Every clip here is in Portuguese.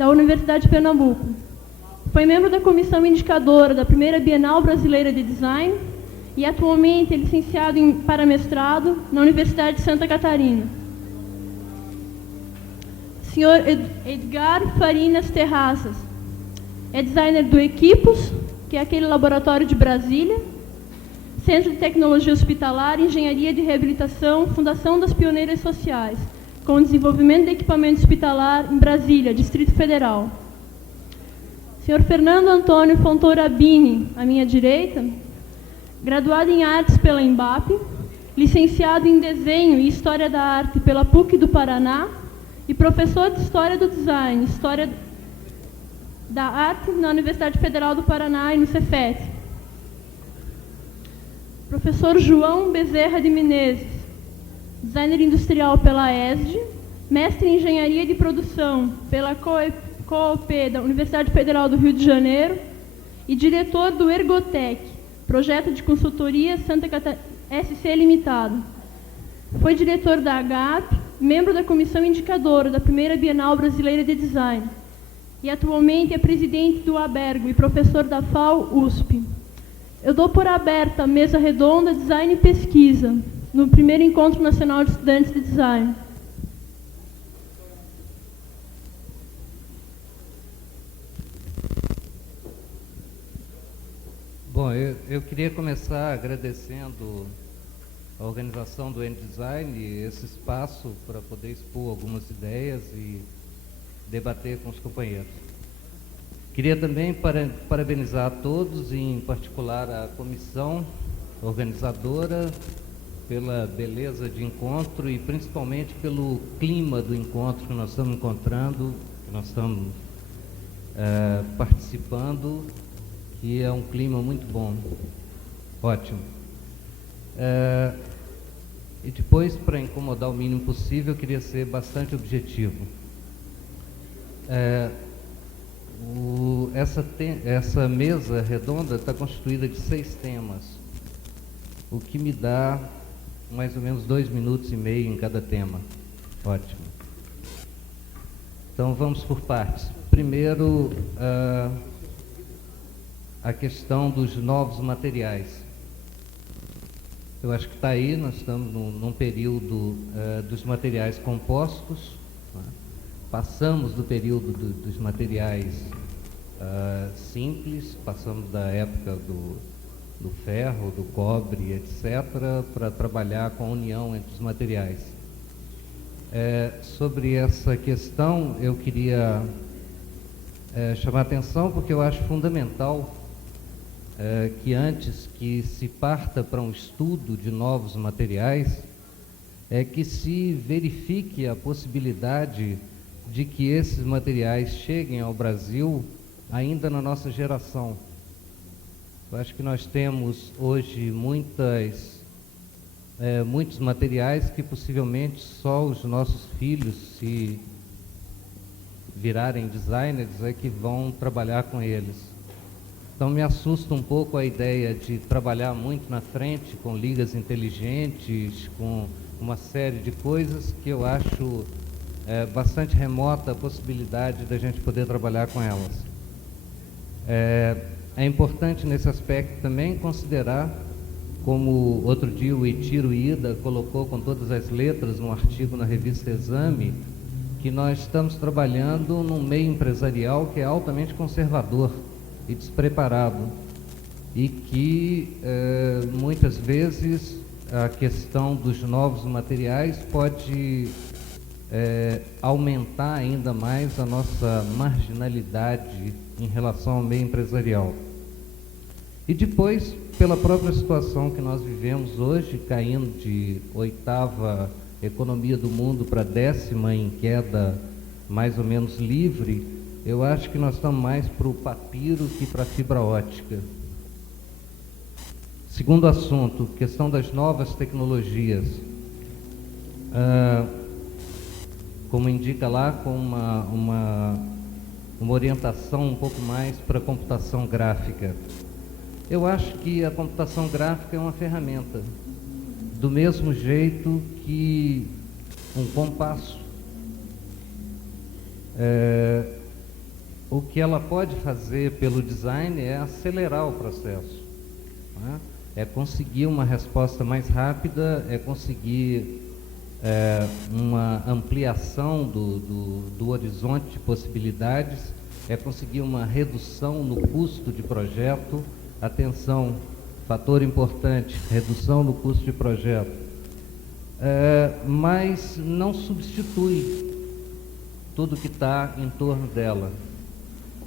da Universidade de Pernambuco. Foi membro da comissão indicadora da primeira Bienal Brasileira de Design e atualmente é licenciado para mestrado na Universidade de Santa Catarina. Senhor Edgar Farinas Terraças é designer do Equipos, que é aquele laboratório de Brasília, Centro de Tecnologia Hospitalar, Engenharia de Reabilitação, Fundação das Pioneiras Sociais, com desenvolvimento de equipamento hospitalar em Brasília, Distrito Federal. Senhor Fernando Antônio Fontoura Bini, à minha direita, graduado em Artes pela Embap, licenciado em Desenho e História da Arte pela PUC do Paraná e professor de História do Design, História da Arte na Universidade Federal do Paraná e no Cefet. Professor João Bezerra de Menezes, designer industrial pela ESD, mestre em Engenharia de Produção pela COOP da Universidade Federal do Rio de Janeiro e diretor do Ergotec, projeto de consultoria Santa Catarina SC Limitado. Foi diretor da AGAP, membro da comissão indicadora da primeira Bienal Brasileira de Design e atualmente é presidente do Abergo e professor da FAO USP. Eu dou por aberta a mesa redonda Design e Pesquisa, no primeiro Encontro Nacional de Estudantes de Design. Bom, eu queria começar agradecendo a organização do N-Design e esse espaço para poder expor algumas ideias e debater com os companheiros. Queria também parabenizar a todos, em particular a comissão organizadora, pela beleza de encontro e principalmente pelo clima do encontro que nós estamos encontrando, que nós estamos participando, que é um clima muito bom. Ótimo. E depois, para incomodar o mínimo possível, eu queria ser bastante objetivo. Essa mesa redonda está constituída de 6 temas, o que me dá mais ou menos 2 minutos e meio em cada tema. Ótimo. Então vamos por partes. Primeiro, a questão dos novos materiais. Eu acho que está aí, nós estamos num período dos materiais compostos, né? Passamos do período dos materiais simples, passamos da época do ferro, do cobre, etc., para trabalhar com a união entre os materiais. Sobre essa questão, eu queria chamar a atenção, porque eu acho fundamental que antes que se parta para um estudo de novos materiais, que se verifique a possibilidade de que esses materiais cheguem ao Brasil ainda na nossa geração. Eu acho que nós temos hoje muitos materiais que possivelmente só os nossos filhos, se virarem designers, é que vão trabalhar com eles. Então me assusta um pouco a ideia de trabalhar muito na frente com ligas inteligentes, com uma série de coisas que eu acho bastante remota a possibilidade da gente poder trabalhar com elas. É importante nesse aspecto também considerar, como outro dia o Eiichiro Ida colocou com todas as letras num artigo na revista Exame, que nós estamos trabalhando num meio empresarial que é altamente conservador e despreparado, e que muitas vezes a questão dos novos materiais pode aumentar ainda mais a nossa marginalidade em relação ao meio empresarial. E depois, pela própria situação que nós vivemos hoje, caindo de 8ª economia do mundo para 10ª em queda mais ou menos livre, eu acho que nós estamos mais para o papiro que para a fibra ótica. Segundo assunto, questão das novas tecnologias. Como indica lá, com uma orientação um pouco mais para a computação gráfica. Eu acho que a computação gráfica é uma ferramenta, do mesmo jeito que um compasso. o que ela pode fazer pelo design é acelerar o processo, né? É conseguir uma resposta mais rápida, é conseguir uma ampliação do horizonte de possibilidades, é conseguir uma redução no custo de projeto. Atenção, fator importante, redução no custo de projeto. Mas não substitui tudo que está em torno dela.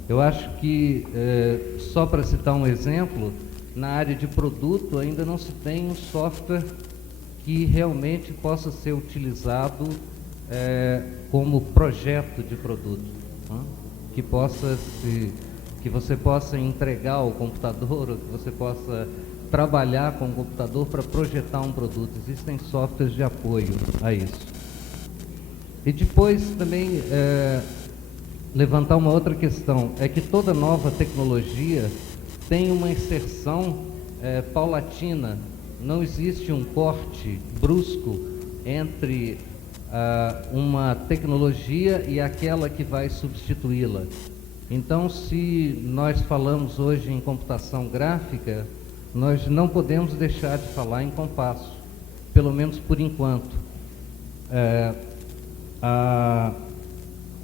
Eu acho que, só para citar um exemplo, na área de produto ainda não se tem um software que realmente possa ser utilizado como projeto de produto, né? Que você possa entregar ao computador, ou que você possa trabalhar com o computador para projetar um produto. Existem softwares de apoio a isso. E depois também levantar uma outra questão, é que toda nova tecnologia tem uma inserção paulatina. Não existe um corte brusco entre uma tecnologia e aquela que vai substituí-la. Então, se nós falamos hoje em computação gráfica, nós não podemos deixar de falar em compasso, pelo menos por enquanto.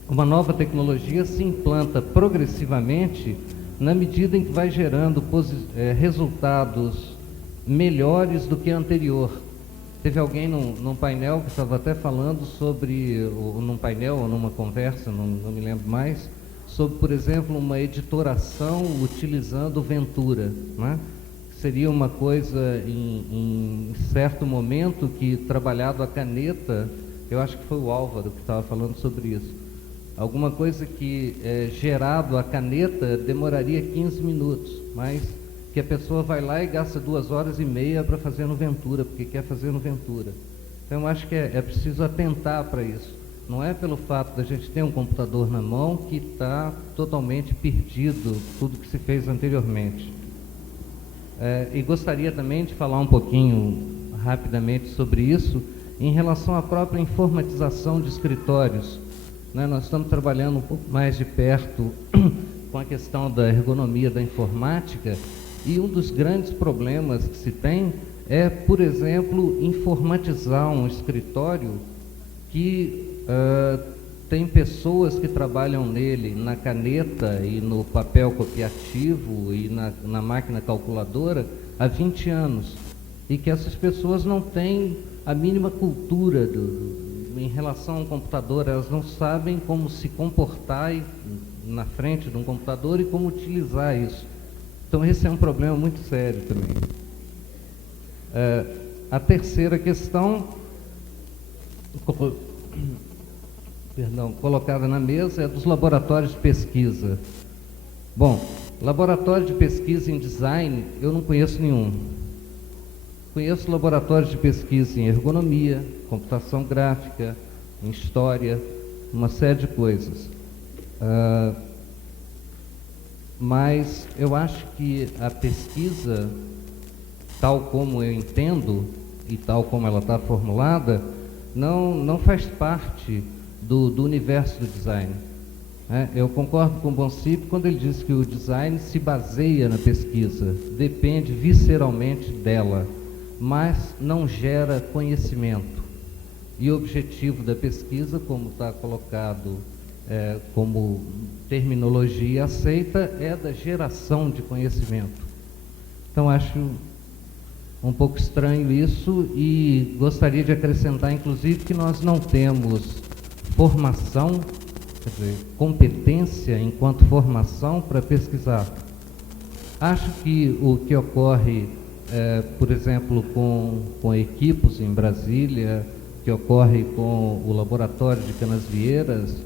Uma nova tecnologia se implanta progressivamente na medida em que vai gerando resultados melhores do que a anterior. Teve alguém num painel que estava até falando sobre, num painel ou numa conversa, não me lembro mais, sobre, por exemplo, uma editoração utilizando Ventura, né? Seria uma coisa, em certo momento, que trabalhado a caneta, eu acho que foi o Álvaro que estava falando sobre isso, alguma coisa que, gerado a caneta, demoraria 15 minutos, mas que a pessoa vai lá e gasta 2 horas e meia para fazer no Ventura, porque quer fazer no Ventura. Então, eu acho que é preciso atentar para isso. Não é pelo fato da gente ter um computador na mão que está totalmente perdido tudo que se fez anteriormente. E gostaria também de falar um pouquinho rapidamente sobre isso, em relação à própria informatização de escritórios, né? Nós estamos trabalhando um pouco mais de perto com a questão da ergonomia da informática, e um dos grandes problemas que se tem é, por exemplo, informatizar um escritório que tem pessoas que trabalham nele na caneta e no papel copiativo e na máquina calculadora há 20 anos, e que essas pessoas não têm a mínima cultura em relação ao computador. Elas não sabem como se comportar na frente de um computador e como utilizar isso. Então, esse é um problema muito sério também. A terceira questão, colocada na mesa, é dos laboratórios de pesquisa. Bom, laboratório de pesquisa em design, eu não conheço nenhum. Conheço laboratórios de pesquisa em ergonomia, computação gráfica, em história, uma série de coisas. Mas eu acho que a pesquisa, tal como eu entendo e tal como ela está formulada, não faz parte do universo do design. Eu concordo com o Boncipe quando ele diz que o design se baseia na pesquisa, depende visceralmente dela, mas não gera conhecimento. E o objetivo da pesquisa, como está colocado como terminologia aceita, é da geração de conhecimento. Então, acho um pouco estranho isso, e gostaria de acrescentar, inclusive, que nós não temos formação, quer dizer, competência enquanto formação para pesquisar. Acho que o que ocorre, por exemplo, com equipos em Brasília, que ocorre com o laboratório de Canasvieiras,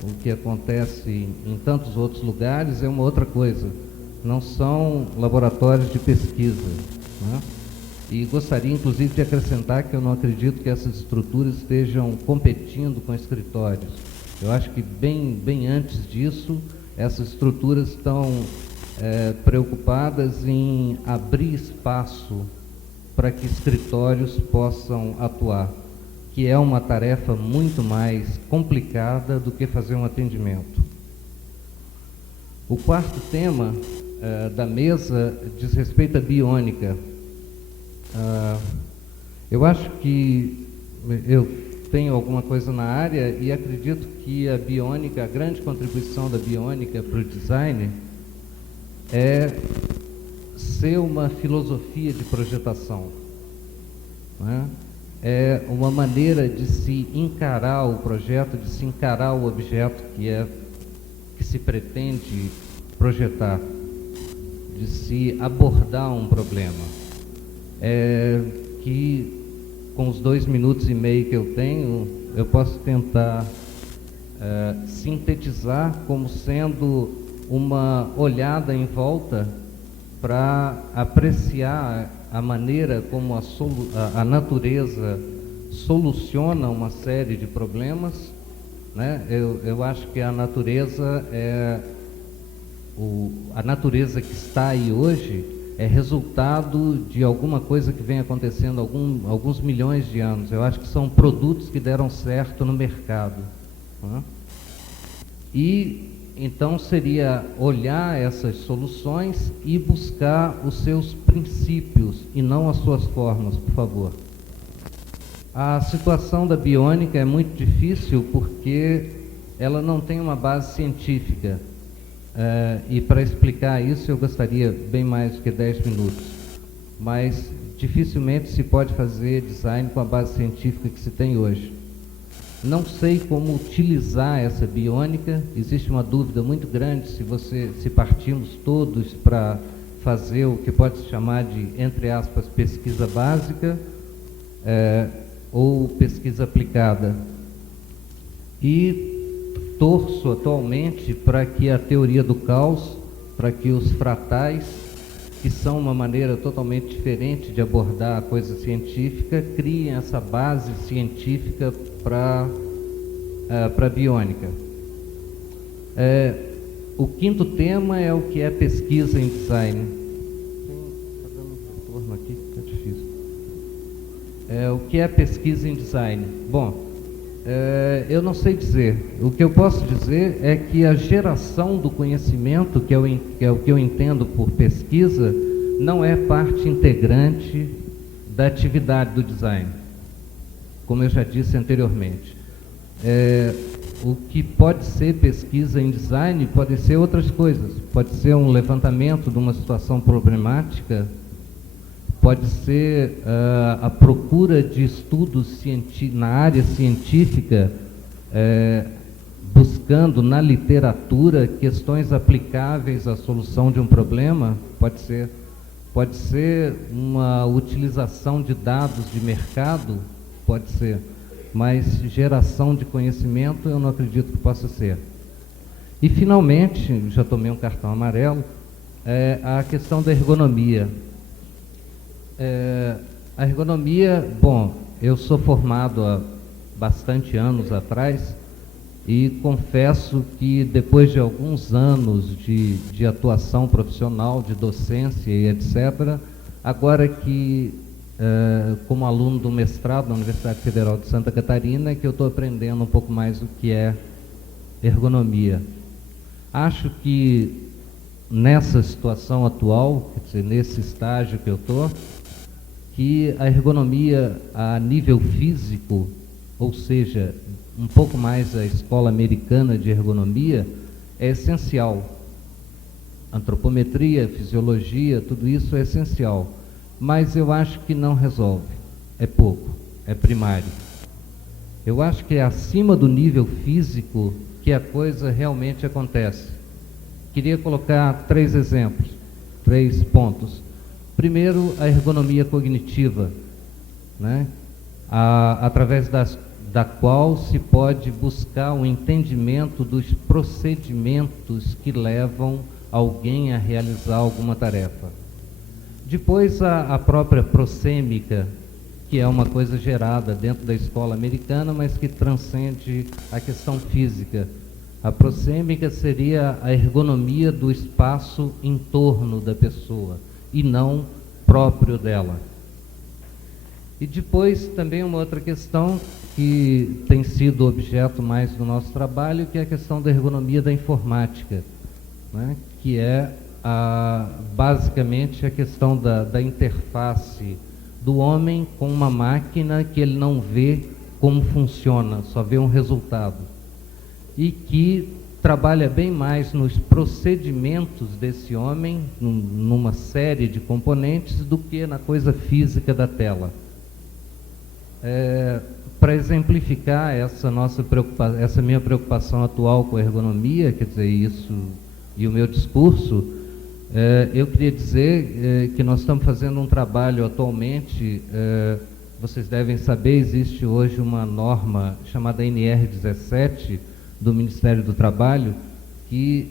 o que acontece em tantos outros lugares, é uma outra coisa. Não são laboratórios de pesquisa, né? E gostaria, inclusive, de acrescentar que eu não acredito que essas estruturas estejam competindo com escritórios. Eu acho que bem antes disso, essas estruturas estão preocupadas em abrir espaço para que escritórios possam atuar, que é uma tarefa muito mais complicada do que fazer um atendimento. O quarto tema da mesa diz respeito à biônica. Eu acho que eu tenho alguma coisa na área e acredito que a biônica, a grande contribuição da biônica para o design é ser uma filosofia de projetação, né? É uma maneira de se encarar o projeto, de se encarar o objeto que se pretende projetar, de se abordar um problema. Que com os 2 minutos e meio que eu tenho, eu posso tentar sintetizar como sendo uma olhada em volta para apreciar a maneira como a natureza soluciona uma série de problemas, né? Eu acho que a natureza a natureza que está aí hoje é resultado de alguma coisa que vem acontecendo há alguns milhões de anos. Eu acho que são produtos que deram certo no mercado, né? E então seria olhar essas soluções e buscar os seus princípios e não as suas formas, por favor. A situação da biônica é muito difícil porque ela não tem uma base científica. E para explicar isso eu gostaria bem mais do que 10 minutos. Mas dificilmente se pode fazer design com a base científica que se tem hoje. Não sei como utilizar essa biônica. Existe uma dúvida muito grande se partimos todos para fazer o que pode se chamar de, entre aspas, pesquisa básica ou pesquisa aplicada. E torço atualmente para que a teoria do caos, para que os fratais, que são uma maneira totalmente diferente de abordar a coisa científica, criem essa base científica para a biônica. O quinto tema é o que é pesquisa em design. Está dando retorno aqui, está difícil. O que é pesquisa em design? Bom, eu não sei dizer. O que eu posso dizer é que a geração do conhecimento, que é o que eu entendo por pesquisa, não é parte integrante da atividade do design, como eu já disse anteriormente. O que pode ser pesquisa em design pode ser outras coisas. Pode ser um levantamento de uma situação problemática, pode ser a procura de estudos na área científica, buscando na literatura questões aplicáveis à solução de um problema. Pode ser uma utilização de dados de mercado, pode ser, mas geração de conhecimento eu não acredito que possa ser. E finalmente, já tomei um cartão amarelo, a questão da ergonomia. A ergonomia, bom, eu sou formado há bastante anos atrás e confesso que depois de alguns anos de atuação profissional, de docência e etc., agora que, como aluno do mestrado na Universidade Federal de Santa Catarina, que eu estou aprendendo um pouco mais o que é ergonomia. Acho que nessa situação atual, quer dizer, nesse estágio que eu estou, que a ergonomia a nível físico, ou seja, um pouco mais a escola americana de ergonomia, é essencial. Antropometria, fisiologia, tudo isso é essencial. Mas eu acho que não resolve. É pouco, é primário. Eu acho que é acima do nível físico que a coisa realmente acontece. Queria colocar 3 exemplos, 3 pontos. Primeiro, a ergonomia cognitiva, né? Através da qual se pode buscar o entendimento dos procedimentos que levam alguém a realizar alguma tarefa. Depois, a própria prosêmica, que é uma coisa gerada dentro da escola americana, mas que transcende a questão física. A prosêmica seria a ergonomia do espaço em torno da pessoa, e não próprio dela. E depois também uma outra questão que tem sido objeto mais do nosso trabalho, que é a questão da ergonomia da informática. né, que é basicamente a questão da interface do homem com uma máquina que ele não vê como funciona, só vê um resultado. E que trabalha bem mais nos procedimentos desse homem, numa série de componentes, do que na coisa física da tela. Para exemplificar essa minha preocupação atual com a ergonomia, quer dizer, isso e o meu discurso, eu queria dizer que nós estamos fazendo um trabalho atualmente, vocês devem saber, existe hoje uma norma chamada NR17 do Ministério do Trabalho, que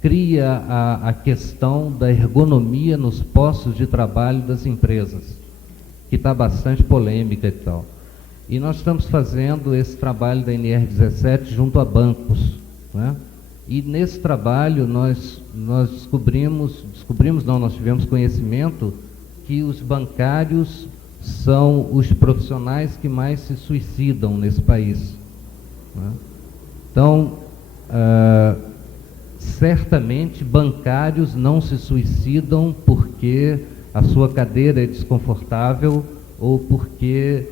cria a questão da ergonomia nos postos de trabalho das empresas, que está bastante polêmica e tal. E nós estamos fazendo esse trabalho da NR17 junto a bancos, né? E nesse trabalho nós tivemos conhecimento que os bancários são os profissionais que mais se suicidam nesse país, né? Então, certamente bancários não se suicidam porque a sua cadeira é desconfortável ou porque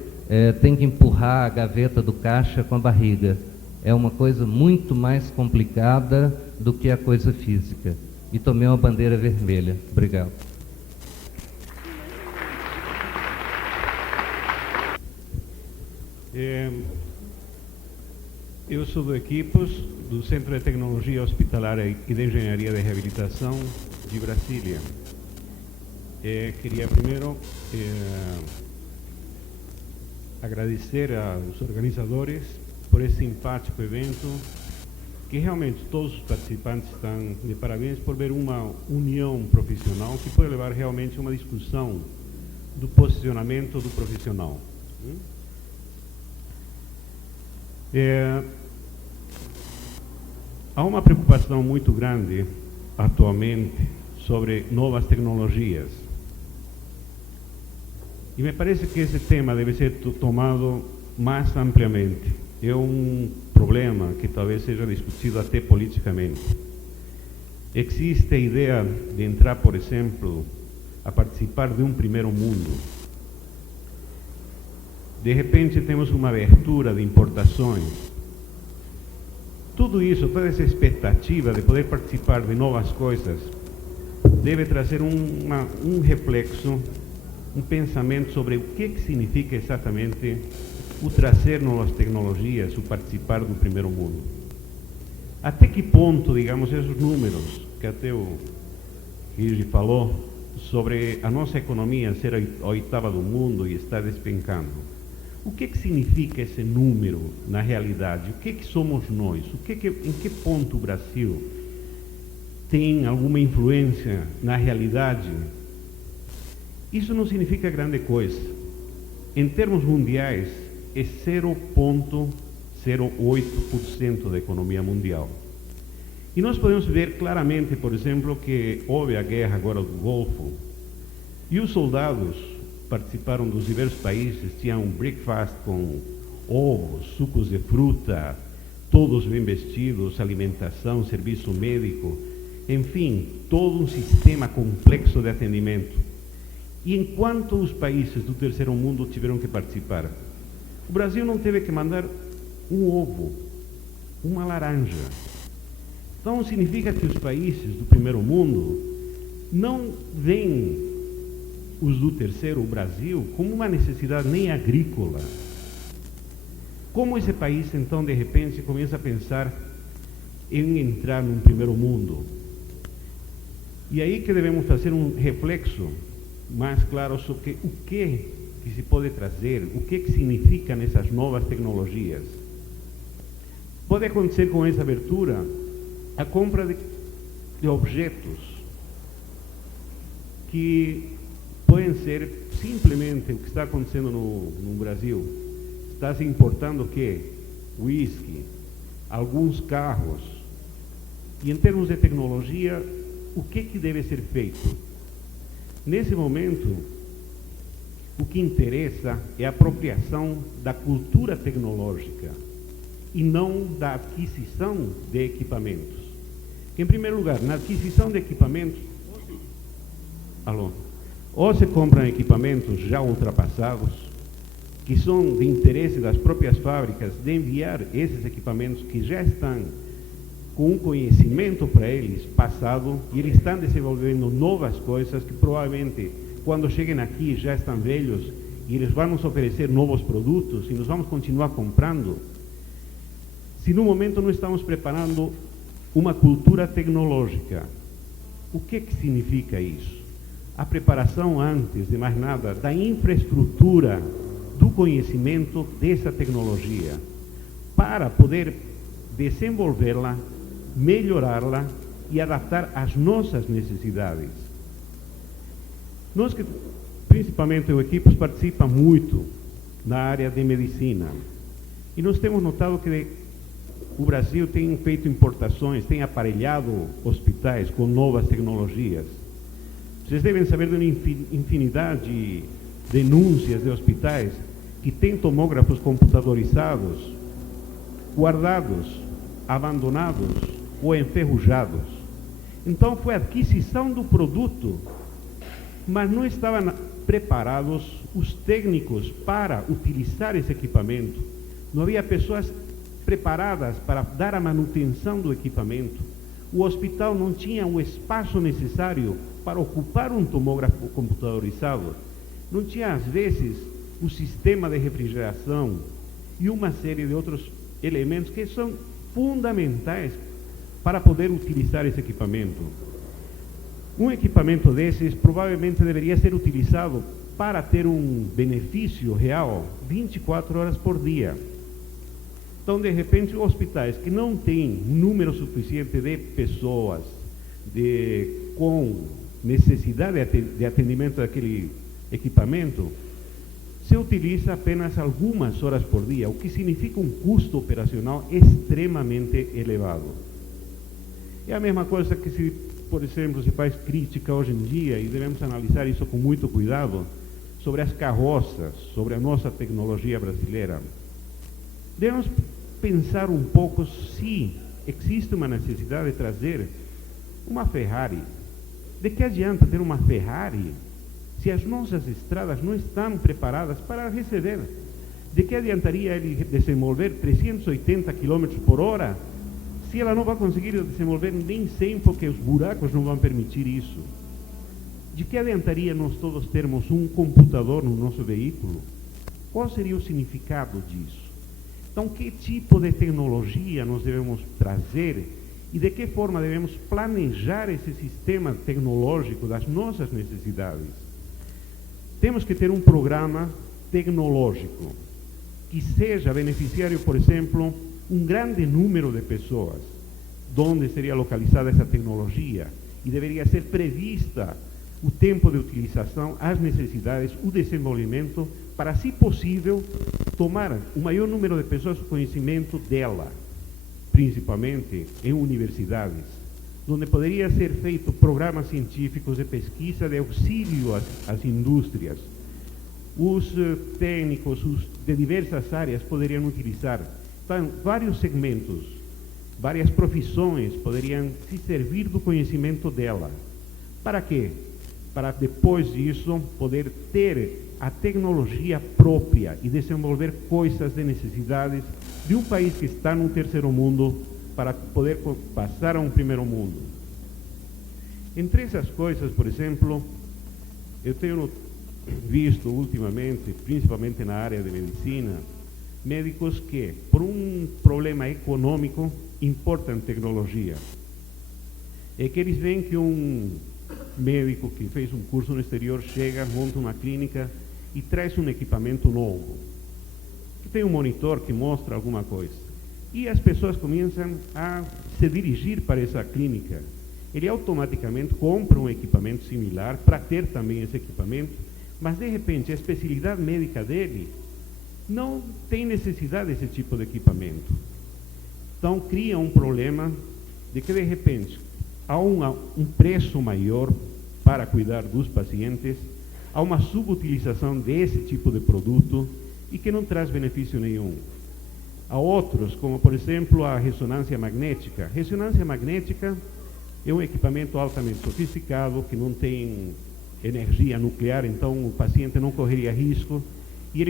tem que empurrar a gaveta do caixa com a barriga. É uma coisa muito mais complicada do que a coisa física. E tomei uma bandeira vermelha. Obrigado. Eu sou do Equipos, do Centro de Tecnologia Hospitalar e de Engenharia de Reabilitação de Brasília. Queria primeiro agradecer aos organizadores por esse simpático evento, que realmente todos os participantes estão de parabéns por ver uma união profissional que pode levar realmente a uma discussão do posicionamento do profissional. Há uma preocupação muito grande atualmente sobre novas tecnologias. E me parece que esse tema deve ser tomado mais ampliamente. É um problema que talvez seja discutido até politicamente. Existe a ideia de entrar, por exemplo, a participar de um primeiro mundo. De repente temos uma abertura de importações. Tudo isso, toda essa expectativa de poder participar de novas coisas, deve trazer um reflexo, um pensamento sobre o que significa exatamente o trazer novas tecnologias, o participar do primeiro mundo. Até que ponto, digamos, esses números que até o Rigi falou, sobre a nossa economia ser a oitava do mundo e estar despencando. O que significa esse número na realidade? O que somos nós? Em que ponto o Brasil tem alguma influência na realidade? Isso não significa grande coisa. Em termos mundiais, é 0,08% da economia mundial. E nós podemos ver claramente, por exemplo, que houve a guerra agora do Golfo, e os soldados participaram dos diversos países, tinham um breakfast com ovos, sucos de fruta, todos bem vestidos, alimentação, serviço médico, enfim, todo um sistema complexo de atendimento. E enquanto os países do terceiro mundo tiveram que participar, o Brasil não teve que mandar um ovo, uma laranja. Então significa que os países do primeiro mundo não veem os do terceiro, o Brasil, como uma necessidade nem agrícola. Como esse país, então, de repente, começa a pensar em entrar num primeiro mundo? E aí que devemos fazer um reflexo mais claro sobre o que se pode trazer, o que significa nessas novas tecnologias. Pode acontecer com essa abertura a compra de objetos que podem ser simplesmente o que está acontecendo no Brasil. Está se importando o quê? Whisky, alguns carros. E em termos de tecnologia, o que deve ser feito? Nesse momento, o que interessa é a apropriação da cultura tecnológica e não da aquisição de equipamentos. Que, em primeiro lugar, na aquisição de equipamentos, ou se compram equipamentos já ultrapassados, que são de interesse das próprias fábricas de enviar esses equipamentos que já estão com um conhecimento para eles passado, e eles estão desenvolvendo novas coisas que provavelmente, quando cheguem aqui, já estão velhos, e eles vão nos oferecer novos produtos, e nós vamos continuar comprando. Se no momento não estamos preparando uma cultura tecnológica, o que significa isso? A preparação, antes de mais nada, da infraestrutura do conhecimento dessa tecnologia, para poder desenvolvê-la, melhorá-la e adaptar às nossas necessidades. Nós que, principalmente o Equipos, participa muito na área de medicina, e nós temos notado que o Brasil tem feito importações, tem aparelhado hospitais com novas tecnologias. Vocês devem saber de uma infinidade de denúncias de hospitais que têm tomógrafos computadorizados, guardados, abandonados ou enferrujados. Então foi a aquisição do produto, mas não estavam preparados os técnicos para utilizar esse equipamento. Não havia pessoas preparadas para dar a manutenção do equipamento. O hospital não tinha o espaço necessário para ocupar um tomógrafo computadorizado. Não tinha, às vezes, o sistema de refrigeração e uma série de outros elementos que são fundamentais para poder utilizar esse equipamento. Um equipamento desses provavelmente deveria ser utilizado para ter um benefício real 24 horas por dia. Então, de repente, hospitais que não têm um número suficiente de pessoas com necessidade de atendimento daquele equipamento, se utiliza apenas algumas horas por dia, o que significa um custo operacional extremamente elevado. É a mesma coisa que se, por exemplo, se faz crítica hoje em dia, e devemos analisar isso com muito cuidado, sobre as carroças, sobre a nossa tecnologia brasileira. Devemos pensar um pouco se existe uma necessidade de trazer uma Ferrari. De que adianta ter uma Ferrari se as nossas estradas não estão preparadas para receber? De que adiantaria ele desenvolver 380 km por hora se ela não vai conseguir desenvolver nem 100 porque os buracos não vão permitir isso? De que adiantaria nós todos termos um computador no nosso veículo? Qual seria o significado disso? Então, que tipo de tecnologia nós devemos trazer e de que forma devemos planejar esse sistema tecnológico das nossas necessidades? Temos que ter um programa tecnológico que seja beneficiário, por exemplo, um grande número de pessoas, onde seria localizada essa tecnologia, e deveria ser prevista o tempo de utilização, as necessidades, o desenvolvimento, para, se possível, tomar o maior número de pessoas o conhecimento dela, principalmente em universidades, onde poderia ser feito programas científicos de pesquisa de auxílio às indústrias. Os técnicos de diversas áreas poderiam utilizar. Então, vários segmentos, várias profissões poderiam se servir do conhecimento dela. Para quê? Para depois disso poder ter a tecnologia própria e desenvolver coisas de necessidades de um país que está no terceiro mundo para poder passar a um primeiro mundo. Entre essas coisas, por exemplo, eu tenho visto ultimamente, principalmente na área de medicina, médicos que, por um problema econômico, importam tecnologia. É que eles veem que um médico que fez um curso no exterior chega, monta uma clínica e traz um equipamento novo, que tem um monitor que mostra alguma coisa. E as pessoas começam a se dirigir para essa clínica. Ele automaticamente compra um equipamento similar para ter também esse equipamento, mas de repente a especialidade médica dele não tem necessidade desse tipo de equipamento. Então cria um problema de que de repente há um preço maior para cuidar dos pacientes, há uma subutilização desse tipo de produto e que não traz benefício nenhum. Há outros, como por exemplo a ressonância magnética. Ressonância magnética É um equipamento altamente sofisticado, que não tem energia nuclear, então o paciente não correria risco. E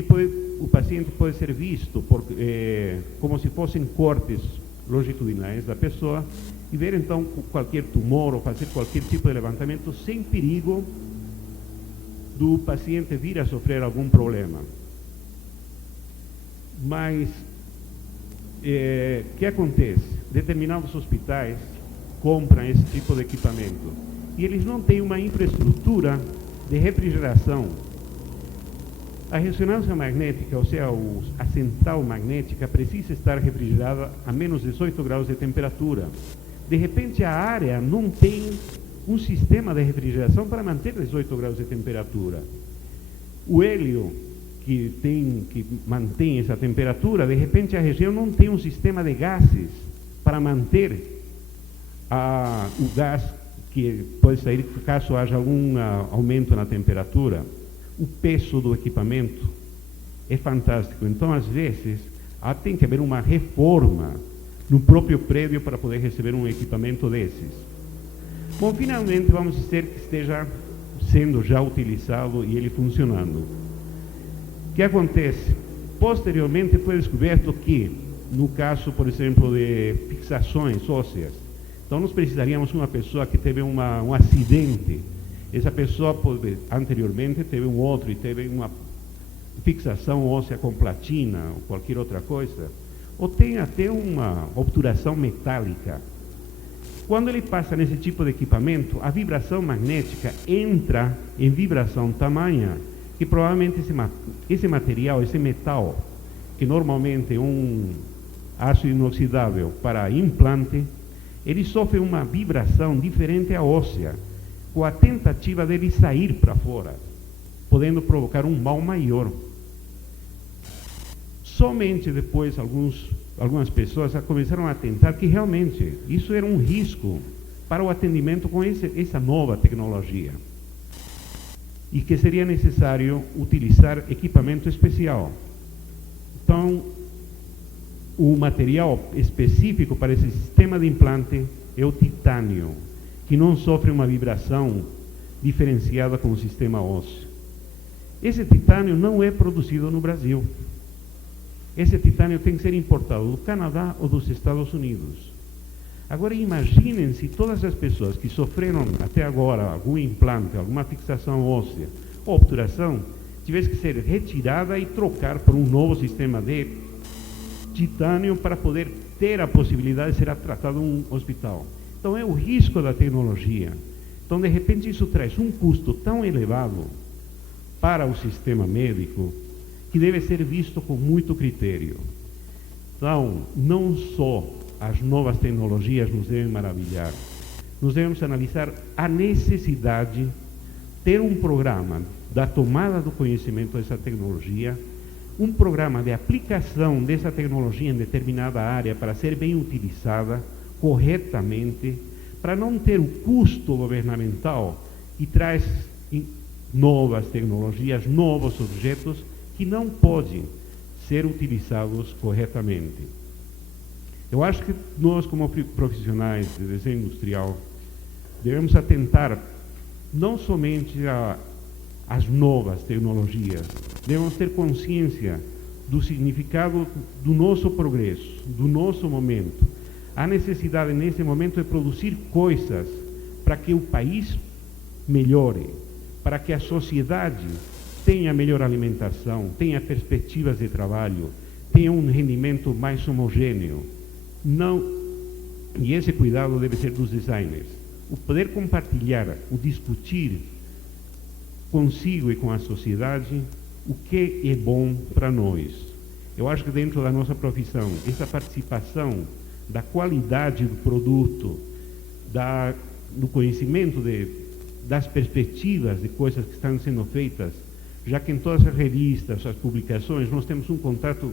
o paciente pode ser visto como se fossem cortes longitudinais da pessoa e ver então qualquer tumor ou fazer qualquer tipo de levantamento sem perigo do paciente vir a sofrer algum problema. Mas o que acontece? Determinados hospitais compram esse tipo de equipamento e eles não têm uma infraestrutura de refrigeração. A ressonância magnética, ou seja, a central magnética, precisa estar refrigerada a menos 18 graus de temperatura. De repente, a área não tem um sistema de refrigeração para manter 18 graus de temperatura. O hélio que mantém essa temperatura, de repente a região não tem um sistema de gases para manter o gás que pode sair caso haja algum aumento na temperatura. O peso do equipamento é fantástico. Então, às vezes, tem que haver uma reforma no próprio prédio para poder receber um equipamento desses. Bom, finalmente vamos dizer que esteja sendo já utilizado e ele funcionando. O que acontece? Posteriormente foi descoberto que, no caso, por exemplo, de fixações ósseas, então nós precisaríamos de uma pessoa que teve um acidente. Essa pessoa anteriormente teve um outro e teve uma fixação óssea com platina ou qualquer outra coisa, ou tem até uma obturação metálica. Quando ele passa nesse tipo de equipamento, a vibração magnética entra em vibração tamanha que provavelmente esse material, esse metal, que normalmente é um ácido inoxidável para implante, ele sofre uma vibração diferente à óssea, com a tentativa dele sair para fora, podendo provocar um mal maior. Somente depois algumas pessoas começaram a tentar que realmente isso era um risco para o atendimento com essa nova tecnologia e que seria necessário utilizar equipamento especial. Então, o material específico para esse sistema de implante é o titânio, que não sofre uma vibração diferenciada com o sistema ósseo. Esse titânio não é produzido no Brasil. Esse titânio tem que ser importado do Canadá ou dos Estados Unidos. Agora imaginem se todas as pessoas que sofreram até agora algum implante, alguma fixação óssea ou obturação, tivessem que ser retirada e trocar por um novo sistema de titânio para poder ter a possibilidade de ser tratado em um hospital. Então é o risco da tecnologia. Então, de repente, isso traz um custo tão elevado para o sistema médico que deve ser visto com muito critério. Então, não só as novas tecnologias nos devem maravilhar, nós devemos analisar a necessidade de ter um programa da tomada do conhecimento dessa tecnologia, um programa de aplicação dessa tecnologia em determinada área para ser bem utilizada corretamente, para não ter o custo governamental que traz novas tecnologias, novos objetos que não podem ser utilizados corretamente. Eu acho que nós, como profissionais de desenho industrial, devemos atentar não somente às novas tecnologias, devemos ter consciência do significado do nosso progresso, do nosso momento. A necessidade nesse momento é produzir coisas para que o país melhore, para que a sociedade tenha melhor alimentação, tenha perspectivas de trabalho, tenha um rendimento mais homogêneo. E esse cuidado deve ser dos designers. O poder compartilhar, o discutir consigo e com a sociedade o que é bom para nós. Eu acho que dentro da nossa profissão, essa participação da qualidade do produto, do conhecimento das perspectivas de coisas que estão sendo feitas, já que em todas as revistas, as publicações, nós temos um contato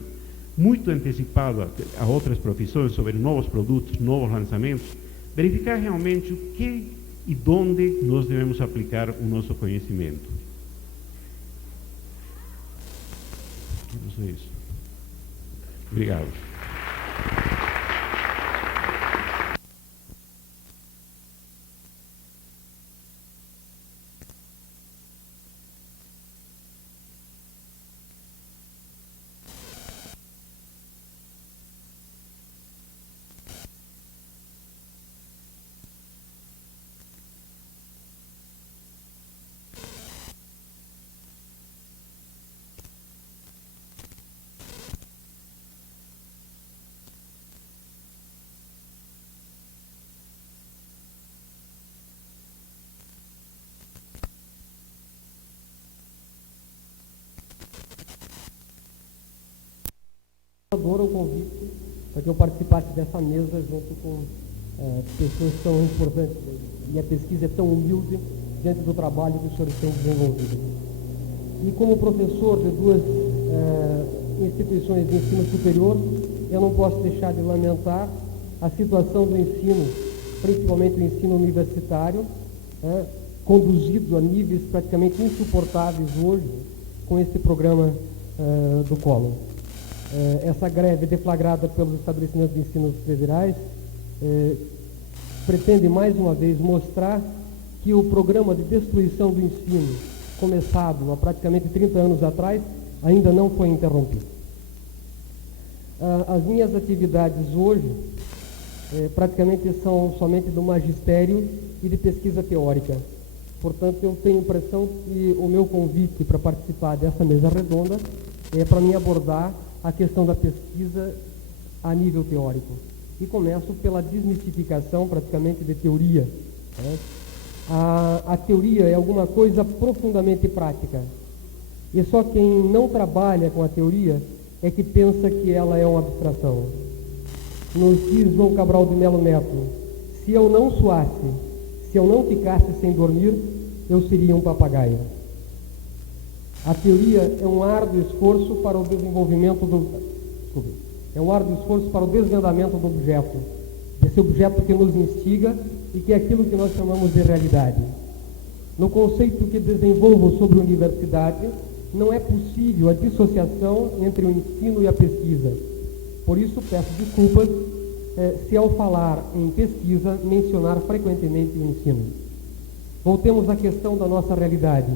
muito antecipado a outras profissões sobre novos produtos, novos lançamentos, verificar realmente o que e onde nós devemos aplicar o nosso conhecimento. Isso é isso. Obrigado. O convite para que eu participasse dessa mesa junto com pessoas tão importantes, e a pesquisa é tão humilde diante do trabalho que os senhores têm desenvolvido. E como professor de duas instituições de ensino superior, eu não posso deixar de lamentar a situação do ensino, principalmente o ensino universitário, conduzido a níveis praticamente insuportáveis hoje com esse programa do Collor. Essa greve deflagrada pelos estabelecimentos de ensino federais pretende mais uma vez mostrar que o programa de destruição do ensino, começado há praticamente 30 anos atrás, ainda não foi interrompido. As minhas atividades hoje praticamente são somente do magistério e de pesquisa teórica. Portanto, eu tenho a impressão que o meu convite para participar dessa mesa redonda é para mim abordar a questão da pesquisa a nível teórico. E começo pela desmistificação praticamente de teoria. A teoria é alguma coisa profundamente prática. E só quem não trabalha com a teoria é que pensa que ela é uma abstração. Nos diz João Cabral de Melo Neto: se eu não suasse, se eu não ficasse sem dormir, eu seria um papagaio. A teoria é um árduo esforço para o desenvolvimento para o desvendamento do objeto. Esse objeto que nos instiga e que é aquilo que nós chamamos de realidade. No conceito que desenvolvo sobre a universidade, não é possível a dissociação entre o ensino e a pesquisa. Por isso, peço desculpas se ao falar em pesquisa, mencionar frequentemente o ensino. Voltemos à questão da nossa realidade.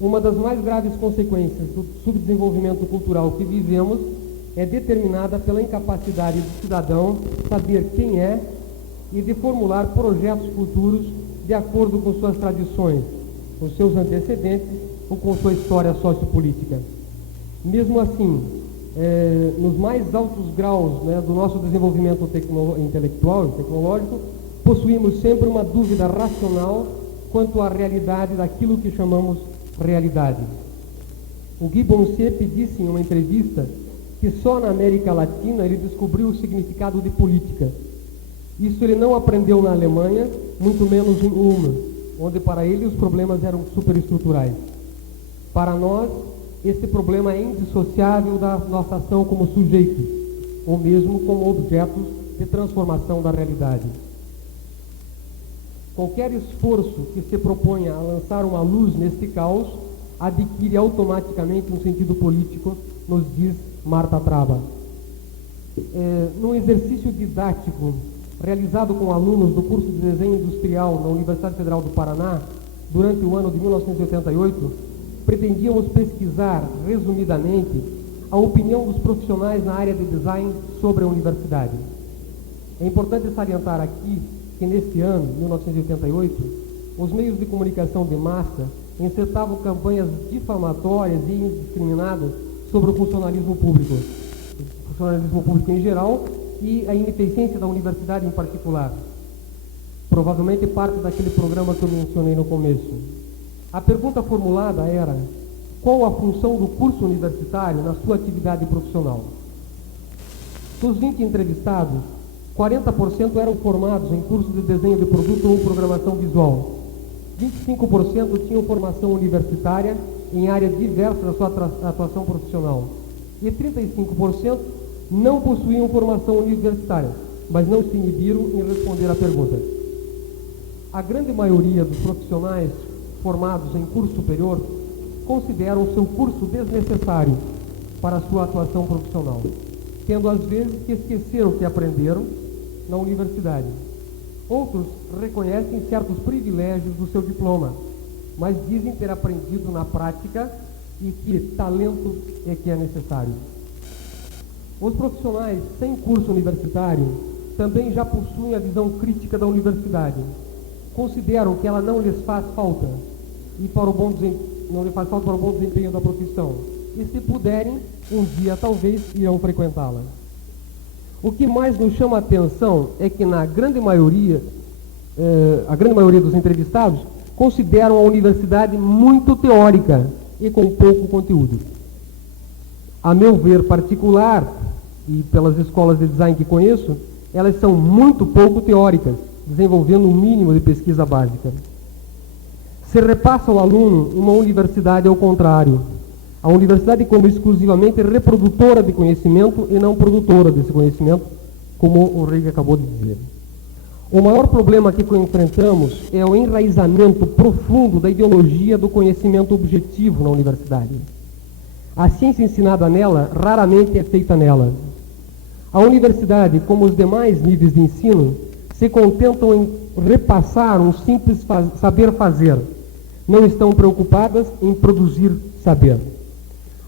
Uma das mais graves consequências do subdesenvolvimento cultural que vivemos é determinada pela incapacidade do cidadão saber quem é e de formular projetos futuros de acordo com suas tradições, com seus antecedentes ou com sua história sociopolítica. Mesmo assim, nos mais altos graus do nosso desenvolvimento intelectual e tecnológico, possuímos sempre uma dúvida racional quanto à realidade daquilo que chamamos realidade. O Guy Boncepe disse em uma entrevista que só na América Latina ele descobriu o significado de política. Isso ele não aprendeu na Alemanha, muito menos em Ulm, onde para ele os problemas eram superestruturais. Para nós, esse problema é indissociável da nossa ação como sujeito, ou mesmo como objetos de transformação da realidade. Qualquer esforço que se proponha a lançar uma luz neste caos adquire automaticamente um sentido político, nos diz Marta Traba. Num exercício didático realizado com alunos do curso de desenho industrial na Universidade Federal do Paraná, durante o ano de 1988, pretendíamos pesquisar, resumidamente, a opinião dos profissionais na área de design sobre a universidade. É importante salientar aqui que neste ano, 1988, os meios de comunicação de massa encetavam campanhas difamatórias e indiscriminadas sobre o funcionalismo público em geral e a ineficiência da universidade em particular. Provavelmente parte daquele programa que eu mencionei no começo. A pergunta formulada era: qual a função do curso universitário na sua atividade profissional? Dos 20 entrevistados, 40% eram formados em curso de desenho de produto ou programação visual. 25% tinham formação universitária em áreas diversas da sua atuação profissional. E 35% não possuíam formação universitária, mas não se inibiram em responder à pergunta. A grande maioria dos profissionais formados em curso superior consideram o seu curso desnecessário para a sua atuação profissional, tendo às vezes que esquecer o que aprenderam na universidade. Outros reconhecem certos privilégios do seu diploma, mas dizem ter aprendido na prática e que talento é que é necessário. Os profissionais sem curso universitário também já possuem a visão crítica da universidade. Consideram que ela não lhes faz falta não lhe faz falta para o bom desempenho da profissão. E se puderem, um dia talvez irão frequentá-la. O que mais nos chama a atenção é que a grande maioria dos entrevistados consideram a universidade muito teórica e com pouco conteúdo. A meu ver particular, e pelas escolas de design que conheço, elas são muito pouco teóricas, desenvolvendo um mínimo de pesquisa básica. Se repassa ao aluno uma universidade ao contrário. A universidade como exclusivamente reprodutora de conhecimento e não produtora desse conhecimento, como o Rick acabou de dizer. O maior problema que enfrentamos é o enraizamento profundo da ideologia do conhecimento objetivo na universidade. A ciência ensinada nela raramente é feita nela. A universidade, como os demais níveis de ensino, se contentam em repassar um simples saber fazer. Não estão preocupadas em produzir saber.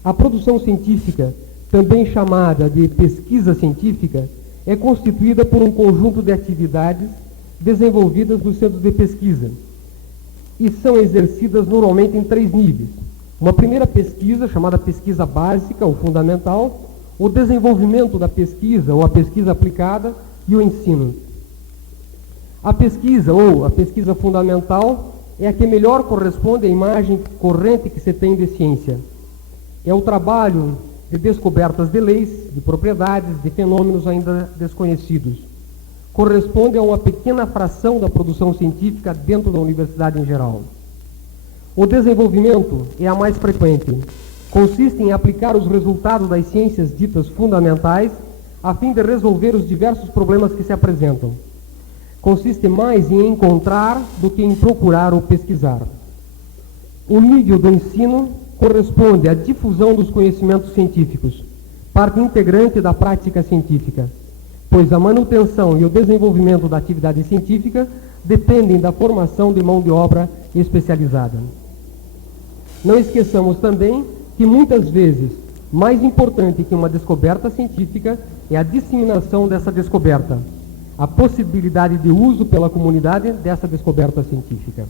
A produção científica, também chamada de pesquisa científica, é constituída por um conjunto de atividades desenvolvidas nos centros de pesquisa e são exercidas normalmente em 3 níveis. Uma primeira pesquisa, chamada pesquisa básica ou fundamental, o desenvolvimento da pesquisa ou a pesquisa aplicada e o ensino. A pesquisa ou a pesquisa fundamental é a que melhor corresponde à imagem corrente que se tem de ciência. É o trabalho de descobertas de leis, de propriedades, de fenômenos ainda desconhecidos. Corresponde a uma pequena fração da produção científica dentro da universidade em geral. O desenvolvimento é a mais frequente. Consiste em aplicar os resultados das ciências ditas fundamentais a fim de resolver os diversos problemas que se apresentam. Consiste mais em encontrar do que em procurar ou pesquisar. O nível do ensino corresponde à difusão dos conhecimentos científicos, parte integrante da prática científica, pois a manutenção e o desenvolvimento da atividade científica dependem da formação de mão de obra especializada. Não esqueçamos também que muitas vezes mais importante que uma descoberta científica é a disseminação dessa descoberta, a possibilidade de uso pela comunidade dessa descoberta científica.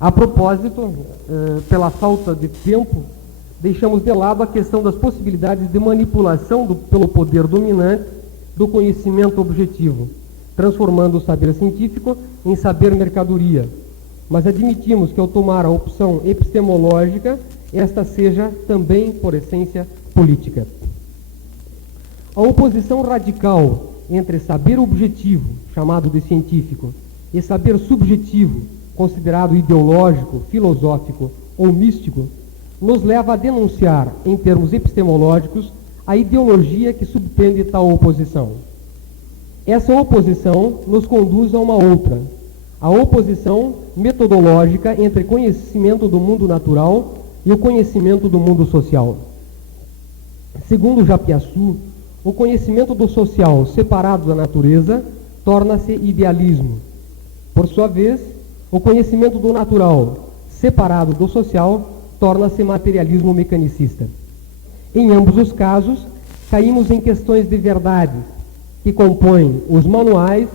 A propósito, pela falta de tempo, deixamos de lado a questão das possibilidades de manipulação pelo poder dominante do conhecimento objetivo, transformando o saber científico em saber mercadoria. Mas admitimos que ao tomar a opção epistemológica, esta seja também, por essência, política. A oposição radical entre saber objetivo, chamado de científico, e saber subjetivo, considerado ideológico, filosófico ou místico, nos leva a denunciar, em termos epistemológicos, a ideologia que subtende tal oposição. Essa oposição nos conduz a uma outra, a oposição metodológica entre conhecimento do mundo natural e o conhecimento do mundo social. Segundo Japiaçu, o conhecimento do social separado da natureza torna-se idealismo. Por sua vez, o conhecimento do natural separado do social torna-se materialismo mecanicista. Em ambos os casos, caímos em questões de verdade, que compõem os manuais,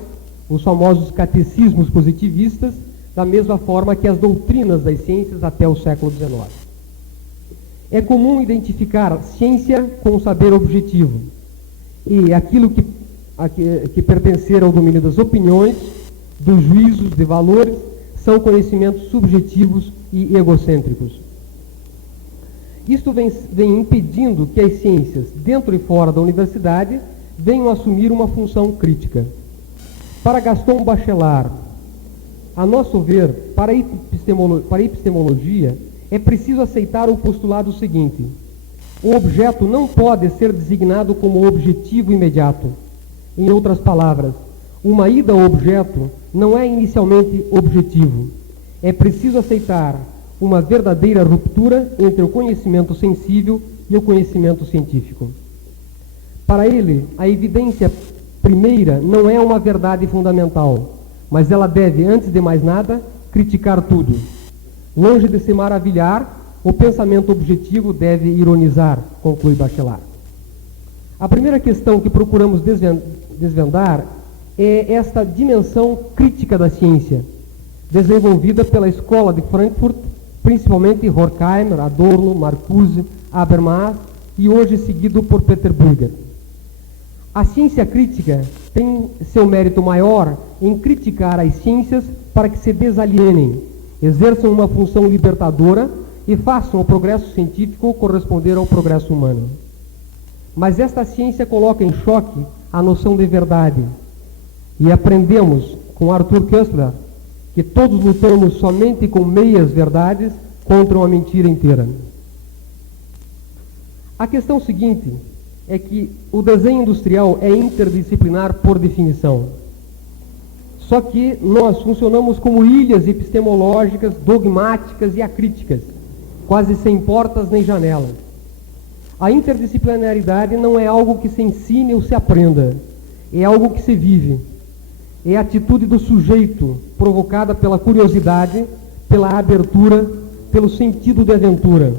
os famosos catecismos positivistas, da mesma forma que as doutrinas das ciências até o século XIX. É comum identificar ciência com o saber objetivo, e aquilo que pertencer ao domínio das opiniões, dos juízos, de valores, são conhecimentos subjetivos e egocêntricos. Isto vem impedindo que as ciências, dentro e fora da universidade, venham assumir uma função crítica. Para Gaston Bachelard, a nosso ver, para a epistemologia, é preciso aceitar o postulado seguinte: o objeto não pode ser designado como objetivo imediato. Em outras palavras, uma ida ao objeto não é inicialmente objetivo. É preciso aceitar uma verdadeira ruptura entre o conhecimento sensível e o conhecimento científico. Para ele, a evidência primeira não é uma verdade fundamental, mas ela deve, antes de mais nada, criticar tudo. Longe de se maravilhar, o pensamento objetivo deve ironizar, conclui Bachelard. A primeira questão que procuramos desvendar é esta dimensão crítica da ciência, desenvolvida pela Escola de Frankfurt, principalmente Horkheimer, Adorno, Marcuse, Habermas e hoje seguido por Peter Bruegger. A ciência crítica tem seu mérito maior em criticar as ciências para que se desalienem, exerçam uma função libertadora e façam o progresso científico corresponder ao progresso humano. Mas esta ciência coloca em choque a noção de verdade. E aprendemos com Arthur Koestler que todos lutamos somente com meias verdades contra uma mentira inteira. A questão seguinte é que o desenho industrial é interdisciplinar por definição. Só que nós funcionamos como ilhas epistemológicas, dogmáticas e acríticas, quase sem portas nem janelas. A interdisciplinaridade não é algo que se ensine ou se aprenda, é algo que se vive. É a atitude do sujeito, provocada pela curiosidade, pela abertura, pelo sentido de aventura,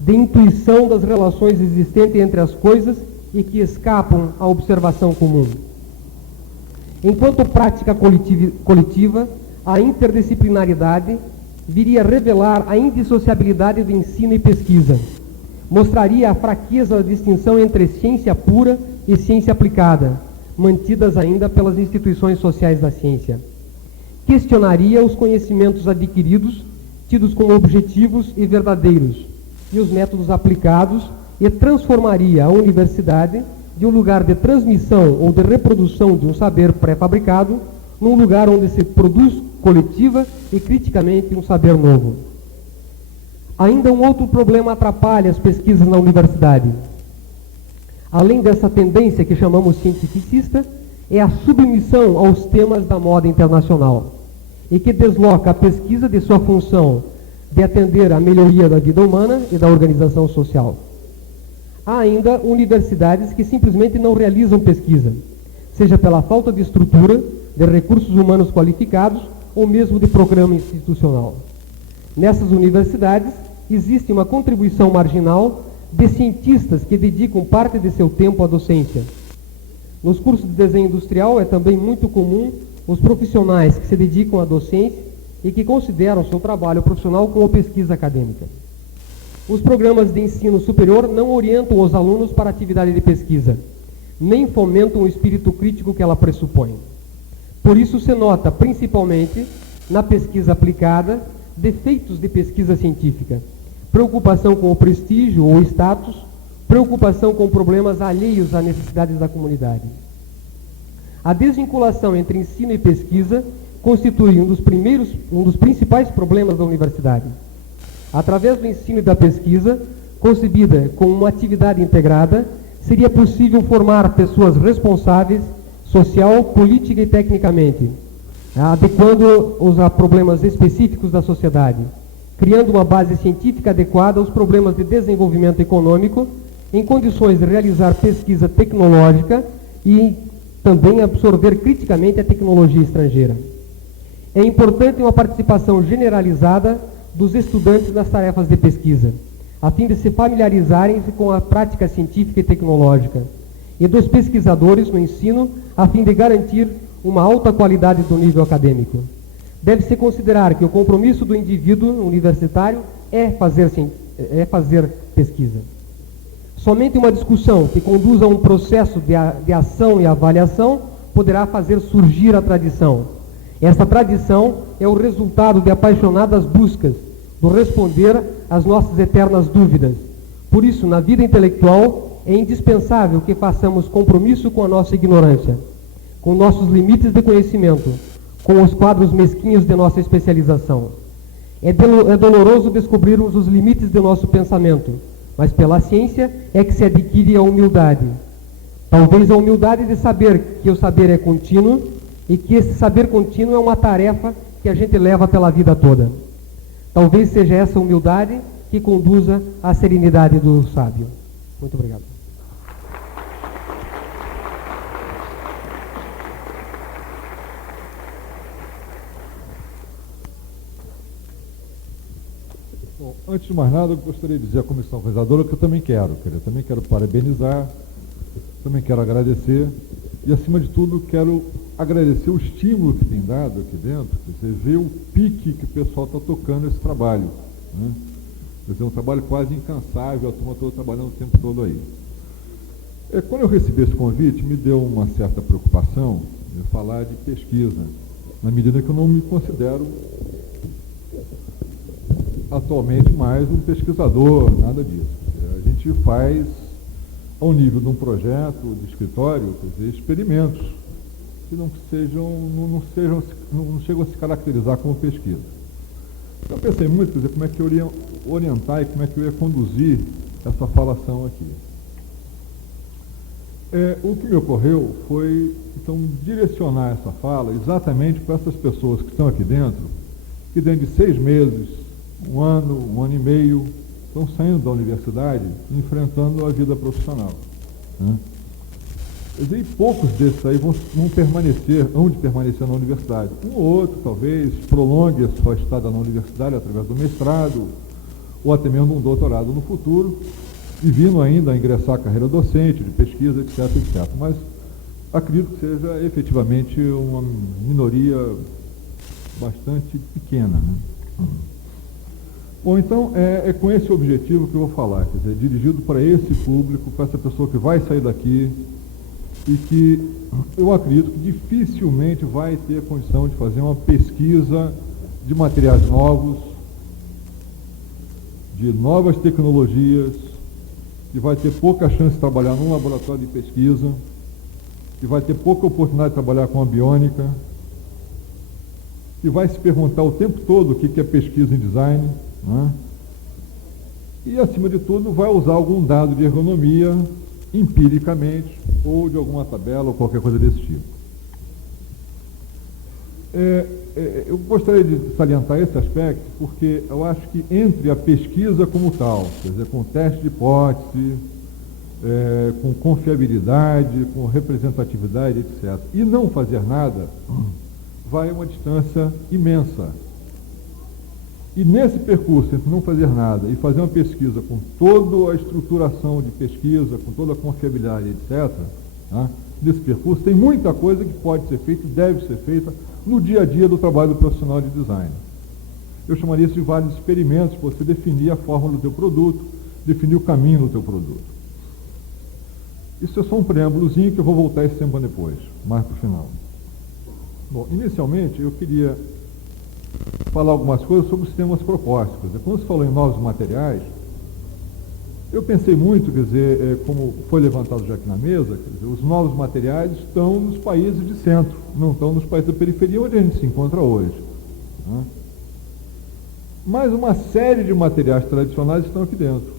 de intuição das relações existentes entre as coisas e que escapam à observação comum. Enquanto prática coletiva, a interdisciplinaridade viria a revelar a indissociabilidade do ensino e pesquisa. Mostraria a fraqueza da distinção entre ciência pura e ciência aplicada, mantidas ainda pelas instituições sociais da ciência. Questionaria os conhecimentos adquiridos, tidos como objetivos e verdadeiros, e os métodos aplicados, e transformaria a universidade de um lugar de transmissão ou de reprodução de um saber pré-fabricado num lugar onde se produz coletiva e criticamente um saber novo. Ainda um outro problema atrapalha as pesquisas na universidade. Além dessa tendência que chamamos cientificista, é a submissão aos temas da moda internacional, e que desloca a pesquisa de sua função de atender à melhoria da vida humana e da organização social. Há ainda universidades que simplesmente não realizam pesquisa, seja pela falta de estrutura, de recursos humanos qualificados ou mesmo de programa institucional. Nessas universidades, existe uma contribuição marginal de cientistas que dedicam parte de seu tempo à docência. Nos cursos de desenho industrial é também muito comum os profissionais que se dedicam à docência e que consideram seu trabalho profissional como pesquisa acadêmica. Os programas de ensino superior não orientam os alunos para a atividade de pesquisa, nem fomentam o espírito crítico que ela pressupõe. Por isso se nota, principalmente, na pesquisa aplicada, defeitos de pesquisa científica, preocupação com o prestígio ou status, preocupação com problemas alheios às necessidades da comunidade. A desvinculação entre ensino e pesquisa constitui um dos principais problemas da universidade. Através do ensino e da pesquisa, concebida como uma atividade integrada, seria possível formar pessoas responsáveis, social, política e tecnicamente, adequando-os a problemas específicos da sociedade, criando uma base científica adequada aos problemas de desenvolvimento econômico, em condições de realizar pesquisa tecnológica e também absorver criticamente a tecnologia estrangeira. É importante uma participação generalizada dos estudantes nas tarefas de pesquisa, a fim de se familiarizarem com a prática científica e tecnológica, e dos pesquisadores no ensino, a fim de garantir uma alta qualidade do nível acadêmico. Deve-se considerar que o compromisso do indivíduo universitário é fazer pesquisa. Somente uma discussão que conduza a um processo de ação e avaliação poderá fazer surgir a tradição. Esta tradição é o resultado de apaixonadas buscas, do responder às nossas eternas dúvidas. Por isso, na vida intelectual, é indispensável que façamos compromisso com a nossa ignorância, com nossos limites de conhecimento, com os quadros mesquinhos de nossa especialização. É doloroso descobrirmos os limites de nosso pensamento, mas pela ciência é que se adquire a humildade. Talvez a humildade de saber que o saber é contínuo e que esse saber contínuo é uma tarefa que a gente leva pela vida toda. Talvez seja essa humildade que conduza à serenidade do sábio. Muito obrigado. Bom, antes de mais nada, eu gostaria de dizer à comissão organizadora que eu também quero parabenizar, também quero agradecer e, acima de tudo, quero agradecer o estímulo que tem dado aqui dentro, quer dizer, ver o pique que o pessoal está tocando esse trabalho, né? Quer dizer, um trabalho quase incansável, a turma toda trabalhando o tempo todo aí. Quando eu recebi esse convite, me deu uma certa preocupação de falar de pesquisa, na medida que eu não me considero atualmente mais um pesquisador, nada disso. A gente faz ao nível de um projeto de escritório, quer dizer, experimentos que não chegam a se caracterizar como pesquisa. Então, eu pensei muito, quer dizer, como é que eu iria orientar e como é que eu ia conduzir essa falação aqui. O que me ocorreu foi, então, direcionar essa fala exatamente para essas pessoas que estão aqui dentro, que dentro de 6 meses, um ano e meio, estão saindo da universidade e enfrentando a vida profissional. Né? Quer dizer, e poucos desses aí vão de permanecer na universidade. Um ou outro, talvez, prolongue a sua estada na universidade através do mestrado, ou até mesmo um doutorado no futuro, e vindo ainda a ingressar a carreira docente, de pesquisa, etc, etc. Mas acredito que seja efetivamente uma minoria bastante pequena. Né? Bom, então é com esse objetivo que eu vou falar, quer dizer, dirigido para esse público, para essa pessoa que vai sair daqui e que eu acredito que dificilmente vai ter condição de fazer uma pesquisa de materiais novos, de novas tecnologias, que vai ter pouca chance de trabalhar num laboratório de pesquisa, que vai ter pouca oportunidade de trabalhar com a biônica, que vai se perguntar o tempo todo o que é pesquisa em design, né? E, acima de tudo, vai usar algum dado de ergonomia empiricamente, ou de alguma tabela, ou qualquer coisa desse tipo. Eu gostaria de salientar esse aspecto, porque eu acho que entre a pesquisa como tal, quer dizer, com teste de hipótese, com confiabilidade, com representatividade, etc., e não fazer nada, vai uma distância imensa. E nesse percurso entre não fazer nada e fazer uma pesquisa com toda a estruturação de pesquisa, com toda a confiabilidade, etc., né, nesse percurso tem muita coisa que pode ser feita e deve ser feita no dia a dia do trabalho do profissional de design. Eu chamaria isso de vários experimentos, para você definir a fórmula do teu produto, definir o caminho do teu produto. Isso é só um preâmbulozinho que eu vou voltar esse tempo depois, mais para o final. Bom, inicialmente eu queria falar algumas coisas sobre os temas propostos. Quer dizer, quando se falou em novos materiais, eu pensei muito, quer dizer, como foi levantado já aqui na mesa, quer dizer, os novos materiais estão nos países de centro, não estão nos países da periferia onde a gente se encontra hoje. Né? Mas uma série de materiais tradicionais estão aqui dentro.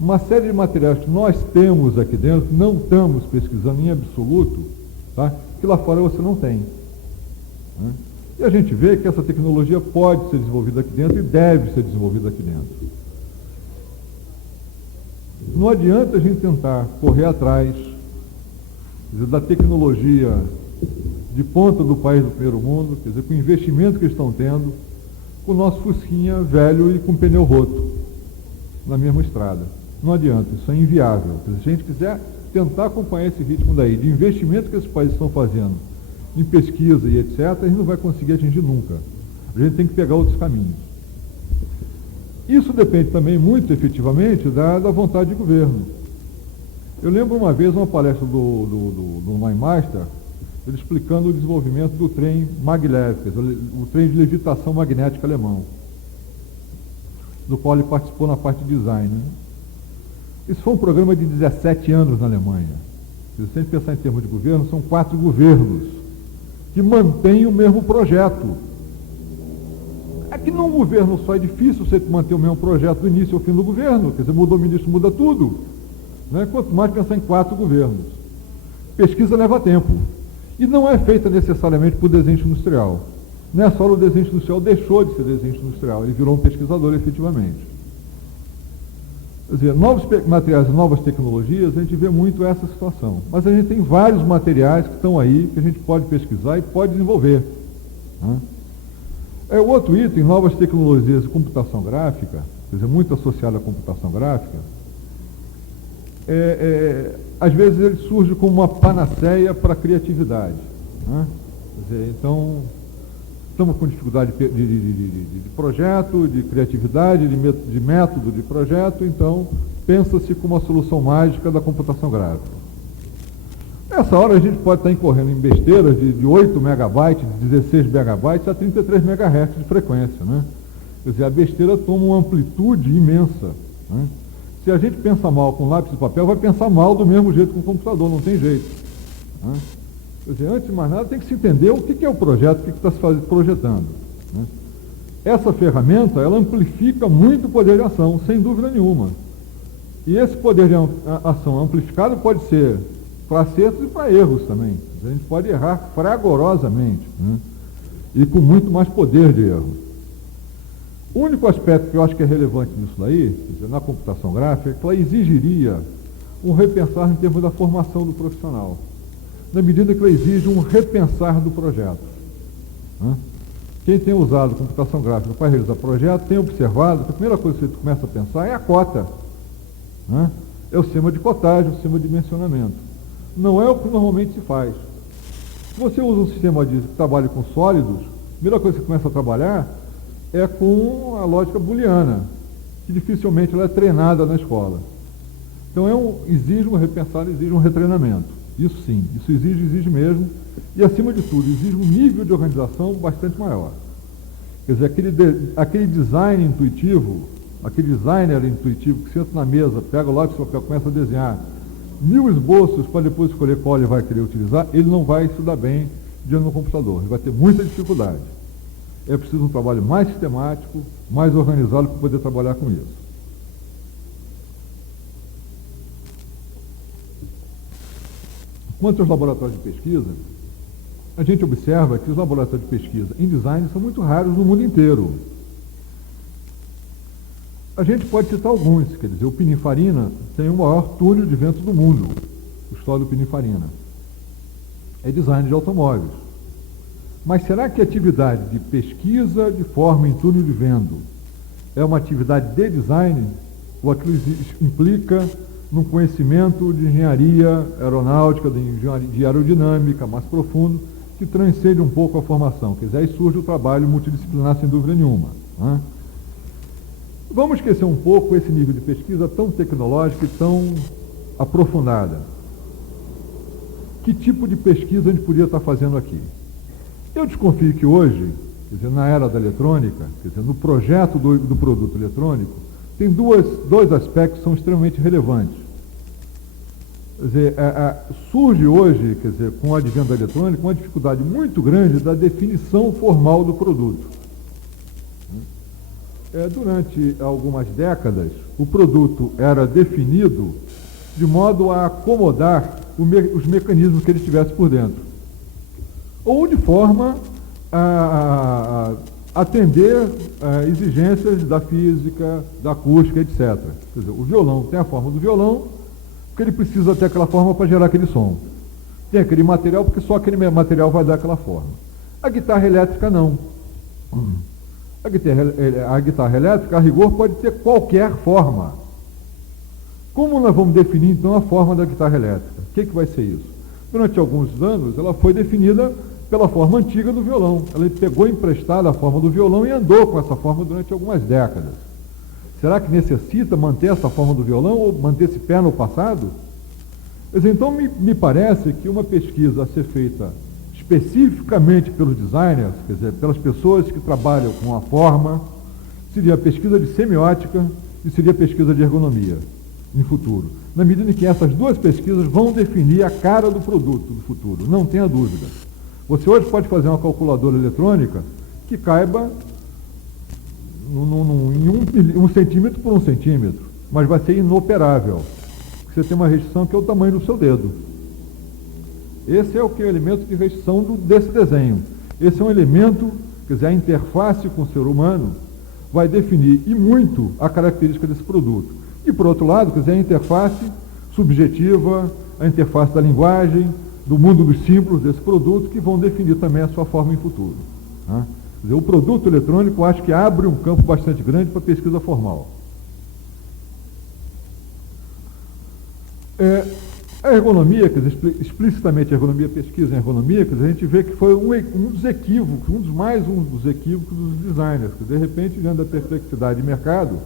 Uma série de materiais que nós temos aqui dentro, não estamos pesquisando em absoluto, tá? Que lá fora você não tem. Né? E a gente vê que essa tecnologia pode ser desenvolvida aqui dentro e deve ser desenvolvida aqui dentro. Não adianta a gente tentar correr atrás, quer dizer, da tecnologia de ponta do país do primeiro mundo, quer dizer, com o investimento que eles estão tendo, com o nosso fusquinha velho e com pneu roto na mesma estrada. Não adianta, isso é inviável. Quer dizer, se a gente quiser tentar acompanhar esse ritmo daí, de investimento que esses países estão fazendo em pesquisa e etc., a gente não vai conseguir atingir nunca. A gente tem que pegar outros caminhos. Isso depende também muito efetivamente da vontade de governo. Eu lembro uma vez uma palestra do Neumeister, ele explicando o desenvolvimento do trem maglev, o trem de levitação magnética alemão, do qual ele participou na parte de design. Né? Isso foi um programa de 17 anos na Alemanha. Se a gente pensar em termos de governo, são 4 governos que mantêm o mesmo projeto. É que num governo só é difícil você manter o mesmo projeto do início ao fim do governo, quer dizer, mudou o ministro, muda tudo. Né? Quanto mais pensar em 4 governos. Pesquisa leva tempo. E não é feita necessariamente por desenho industrial. Não é só o desenho industrial deixou de ser desenho industrial, ele virou um pesquisador efetivamente. Quer dizer, novos materiais e novas tecnologias, a gente vê muito essa situação. Mas a gente tem vários materiais que estão aí, que a gente pode pesquisar e pode desenvolver. Né? O outro item, novas tecnologias de computação gráfica, quer dizer, muito associado à computação gráfica, às vezes ele surge como uma panaceia para a criatividade. Né? Quer dizer, então, estamos com dificuldade de projeto, de criatividade, de método de projeto, então pensa-se como a solução mágica da computação gráfica. Nessa hora a gente pode estar incorrendo em besteiras de 8 megabytes, de 16 megabytes a 33 MHz de frequência. Né? Quer dizer, a besteira toma uma amplitude imensa. Né? Se a gente pensa mal com lápis e papel, vai pensar mal do mesmo jeito com o computador, não tem jeito. Né? Quer dizer, antes de mais nada, tem que se entender o que é o projeto, o que está se projetando. Né? Essa ferramenta, ela amplifica muito o poder de ação, sem dúvida nenhuma. E esse poder de ação amplificado pode ser para acertos e para erros também. A gente pode errar fragorosamente, né? E com muito mais poder de erro. O único aspecto que eu acho que é relevante nisso daí, quer dizer, na computação gráfica, é que ela exigiria um repensar em termos da formação do profissional, na medida que ela exige um repensar do projeto. Né? Quem tem usado computação gráfica para realizar projeto tem observado que a primeira coisa que você começa a pensar é a cota. Né? É o sistema de cotagem, o sistema de dimensionamento. Não é o que normalmente se faz. Se você usa um sistema de trabalho com sólidos, a primeira coisa que você começa a trabalhar é com a lógica booleana, que dificilmente ela é treinada na escola. Então exige um repensar, exige um retreinamento. Isso sim, isso exige mesmo, e acima de tudo, exige um nível de organização bastante maior. Quer dizer, aquele design intuitivo, aquele designer intuitivo que senta na mesa, pega o lápis e papel, começa a desenhar 1000 esboços para depois escolher qual ele vai querer utilizar, ele não vai estudar bem diante do computador, ele vai ter muita dificuldade. É preciso um trabalho mais sistemático, mais organizado para poder trabalhar com isso. Quanto aos laboratórios de pesquisa, a gente observa que os laboratórios de pesquisa em design são muito raros no mundo inteiro. A gente pode citar alguns, quer dizer, o Pininfarina tem o maior túnel de vento do mundo, o sólido Pininfarina. É design de automóveis. Mas será que a atividade de pesquisa de forma em túnel de vento é uma atividade de design? Ou aquilo implica num conhecimento de engenharia aeronáutica, de aerodinâmica mais profundo, que transcende um pouco a formação? Quer dizer, aí surge o trabalho multidisciplinar sem dúvida nenhuma. Né? Vamos esquecer um pouco esse nível de pesquisa tão tecnológica e tão aprofundada. Que tipo de pesquisa a gente podia estar fazendo aqui? Eu desconfio que hoje, quer dizer, na era da eletrônica, quer dizer, no projeto do produto eletrônico, tem dois aspectos que são extremamente relevantes. Quer dizer, surge hoje, quer dizer, com o advento da eletrônica, uma dificuldade muito grande da definição formal do produto. Durante algumas décadas, o produto era definido de modo a acomodar os mecanismos que ele tivesse por dentro, ou de forma a atender a exigências da física, da acústica, etc. Quer dizer, o violão tem a forma do violão, porque ele precisa ter aquela forma para gerar aquele som. Tem aquele material, porque só aquele material vai dar aquela forma. A guitarra elétrica, não. A guitarra elétrica, a rigor, pode ter qualquer forma. Como nós vamos definir, então, a forma da guitarra elétrica? O que vai ser isso? Durante alguns anos, ela foi definida pela forma antiga do violão. Ela pegou emprestada a forma do violão e andou com essa forma durante algumas décadas. Será que necessita manter essa forma do violão ou manter esse pé no passado? Então, me parece que uma pesquisa a ser feita especificamente pelos designers, quer dizer, pelas pessoas que trabalham com a forma, seria a pesquisa de semiótica e seria a pesquisa de ergonomia em futuro. Na medida em que essas duas pesquisas vão definir a cara do produto do futuro, não tenha dúvida. Você hoje pode fazer uma calculadora eletrônica que caiba em 1 centímetro por 1 centímetro, mas vai ser inoperável. Você tem uma restrição que é o tamanho do seu dedo. Esse é o que é o elemento de restrição desse desenho. Esse é um elemento, quer dizer, a interface com o ser humano vai definir e muito a característica desse produto. E por outro lado, quer dizer, a interface subjetiva, a interface da linguagem, do mundo dos símbolos desse produto, que vão definir também a sua forma em futuro. Né? Quer dizer, o produto eletrônico, eu acho que abre um campo bastante grande para a pesquisa formal. A ergonomia, quer dizer, explicitamente a ergonomia, pesquisa em ergonomia, quer dizer, a gente vê que foi um dos equívocos, um dos equívocos dos designers, que de repente, diante da perplexidade de mercado,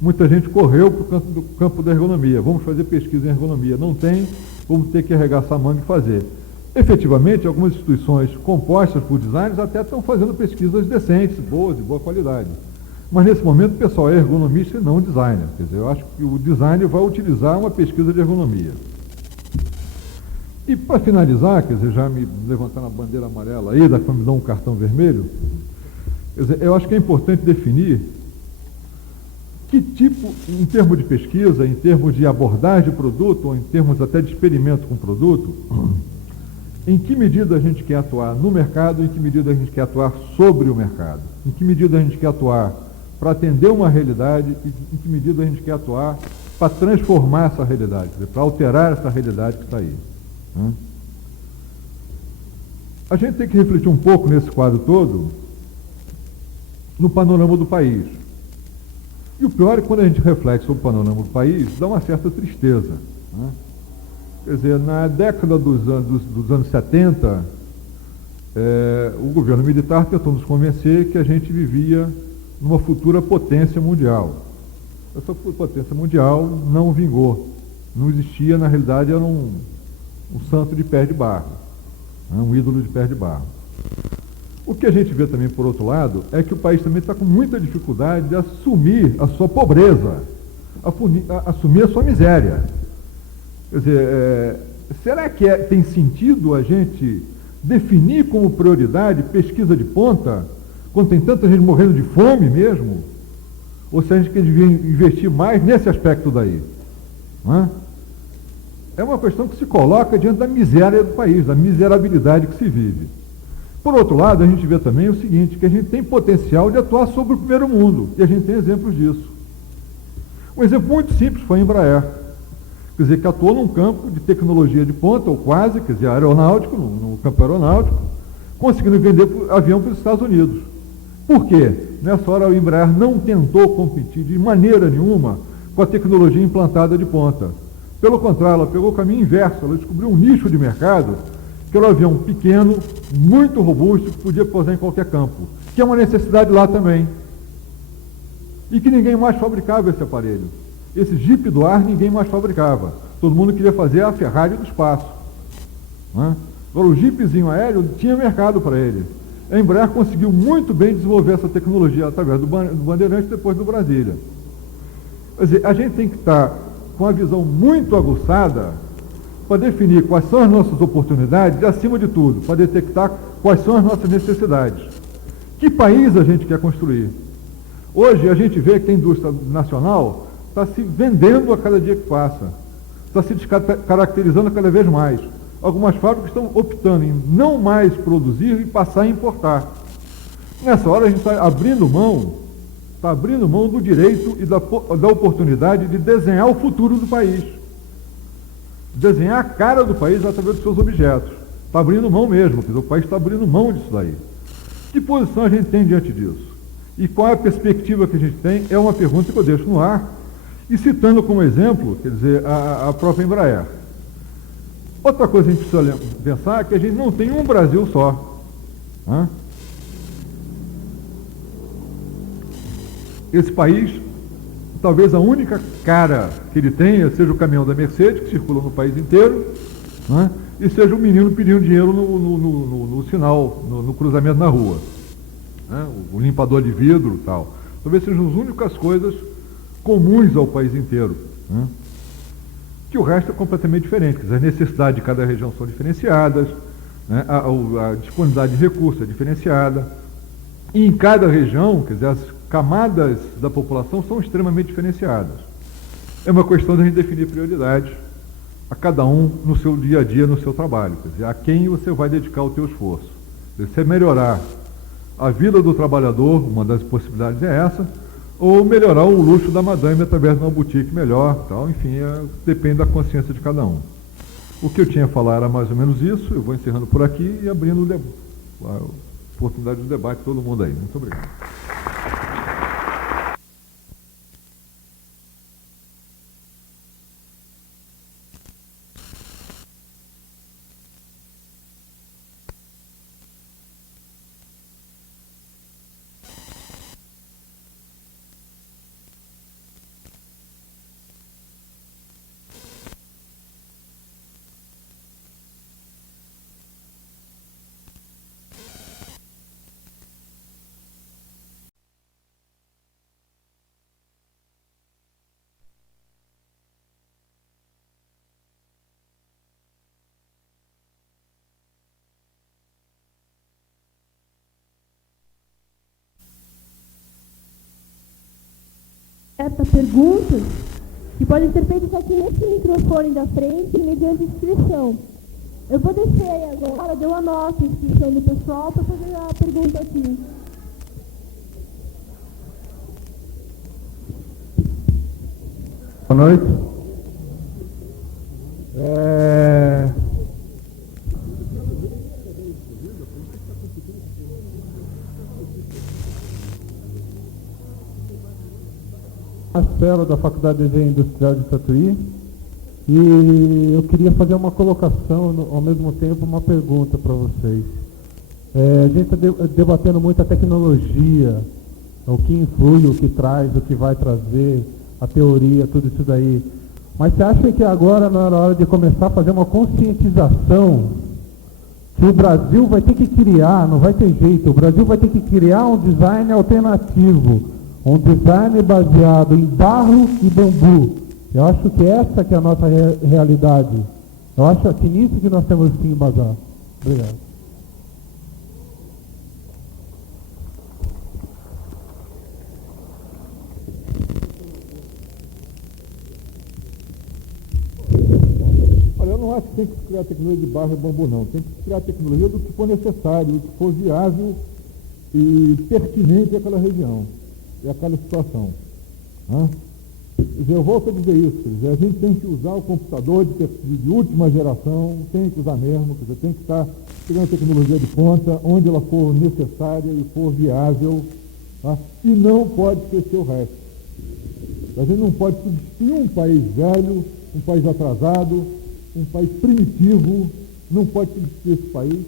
muita gente correu para o campo da ergonomia. Vamos fazer pesquisa em ergonomia. Não tem, vamos ter que arregaçar a manga e fazer. Efetivamente, algumas instituições compostas por designers até estão fazendo pesquisas decentes, boas, de boa qualidade. Mas nesse momento o pessoal é ergonomista e não designer. Quer dizer, eu acho que o designer vai utilizar uma pesquisa de ergonomia. E para finalizar, quer dizer, já me levantando a bandeira amarela aí, daqui me dão um cartão vermelho, quer dizer, eu acho que é importante definir que tipo, em termos de pesquisa, em termos de abordagem de produto, ou em termos até de experimento com o produto, em que medida a gente quer atuar no mercado, em que medida a gente quer atuar sobre o mercado, em que medida a gente quer atuar para atender uma realidade e em que medida a gente quer atuar para transformar essa realidade, quer dizer, para alterar essa realidade que está aí. Né? A gente tem que refletir um pouco nesse quadro todo no panorama do país. E o pior é que quando a gente reflete sobre o panorama do país, dá uma certa tristeza. Né? Quer dizer, na década dos anos 70, o governo militar tentou nos convencer que a gente vivia numa futura potência mundial. Essa potência mundial não vingou. Não existia, na realidade, era um santo de pé de barro, né? Um ídolo de pé de barro. O que a gente vê também, por outro lado, é que o país também está com muita dificuldade de assumir a sua pobreza, assumir a sua miséria. Quer dizer, será que tem sentido a gente definir como prioridade pesquisa de ponta, quando tem tanta gente morrendo de fome mesmo? Ou se a gente devia investir mais nesse aspecto daí? Não é? É uma questão que se coloca diante da miséria do país, da miserabilidade que se vive. Por outro lado, a gente vê também o seguinte, que a gente tem potencial de atuar sobre o primeiro mundo, e a gente tem exemplos disso. Um exemplo muito simples foi a Embraer, quer dizer, que atuou num campo de tecnologia de ponta, ou quase, quer dizer, aeronáutico, no campo aeronáutico, conseguindo vender avião para os Estados Unidos. Por quê? Nessa hora a Embraer não tentou competir de maneira nenhuma com a tecnologia implantada de ponta. Pelo contrário, ela pegou o caminho inverso, ela descobriu um nicho de mercado, que era um avião pequeno, muito robusto, que podia pousar em qualquer campo, que é uma necessidade lá também. E que ninguém mais fabricava esse aparelho. Esse Jeep do ar ninguém mais fabricava. Todo mundo queria fazer a Ferrari do espaço. Né? Agora o Jeepzinho aéreo tinha mercado para ele. A Embraer conseguiu muito bem desenvolver essa tecnologia através do Bandeirantes e depois do Brasília. Quer dizer, a gente tem que estar com a visão muito aguçada para definir quais são as nossas oportunidades e, acima de tudo, para detectar quais são as nossas necessidades. Que país a gente quer construir? Hoje a gente vê que a indústria nacional está se vendendo a cada dia que passa, está se caracterizando cada vez mais. Algumas fábricas estão optando em não mais produzir e passar a importar. Nessa hora a gente está abrindo mão do direito e da oportunidade de desenhar o futuro do país. Desenhar a cara do país através dos seus objetos. Está abrindo mão mesmo, quer dizer, o país está abrindo mão disso daí. Que posição a gente tem diante disso? E qual é a perspectiva que a gente tem? É uma pergunta que eu deixo no ar, e citando como exemplo, quer dizer, a própria Embraer. Outra coisa que a gente precisa pensar é que a gente não tem um Brasil só. Né? Esse país, talvez a única cara que ele tenha seja o caminhão da Mercedes, que circula no país inteiro, né? E seja o menino pedindo dinheiro no sinal, no cruzamento na rua. Né? O limpador de vidro e tal. Talvez sejam as únicas coisas comuns ao país inteiro. Né? Que o resto é completamente diferente. Quer dizer, as necessidades de cada região são diferenciadas, né? A disponibilidade de recursos é diferenciada. E em cada região, quer dizer, as camadas da população são extremamente diferenciadas. É uma questão de a gente definir prioridades a cada um no seu dia a dia, no seu trabalho. Quer dizer, a quem você vai dedicar o teu esforço. Se você melhorar a vida do trabalhador, uma das possibilidades é essa, ou melhorar o luxo da madame através de uma boutique melhor, tal, enfim, depende da consciência de cada um. O que eu tinha a falar era mais ou menos isso, eu vou encerrando por aqui e abrindo a oportunidade de debate de todo mundo aí. Muito obrigado. perguntas que podem ser feitas aqui nesse microfone da frente, mediante inscrição. Eu vou descer aí agora, deu a nossa inscrição do pessoal para fazer a pergunta aqui. Boa noite. Marcelo, da Faculdade de Engenharia Industrial de Tatuí, e eu queria fazer uma colocação, ao mesmo tempo uma pergunta para vocês. A gente está debatendo muito a tecnologia, o que influi, o que traz, o que vai trazer, a teoria, tudo isso daí. Mas você acha que agora não era hora de começar a fazer uma conscientização que o Brasil vai ter que criar, não vai ter jeito, o Brasil vai ter que criar um design alternativo, um design baseado em barro e bambu. Eu acho que essa que é a nossa realidade. Eu acho que nisso que nós temos que embasar. Obrigado. Olha, eu não acho que tem que criar tecnologia de barro e bambu, não. Tem que criar tecnologia do que for necessário, do que for viável e pertinente àquela região e àquela situação. Eu volto a dizer isso, a gente tem que usar o computador de última geração, tem que usar mesmo, tem que estar criando tecnologia de ponta, onde ela for necessária e for viável, e não pode esquecer o resto. A gente não pode substituir um país velho, um país atrasado, um país primitivo, não pode substituir esse país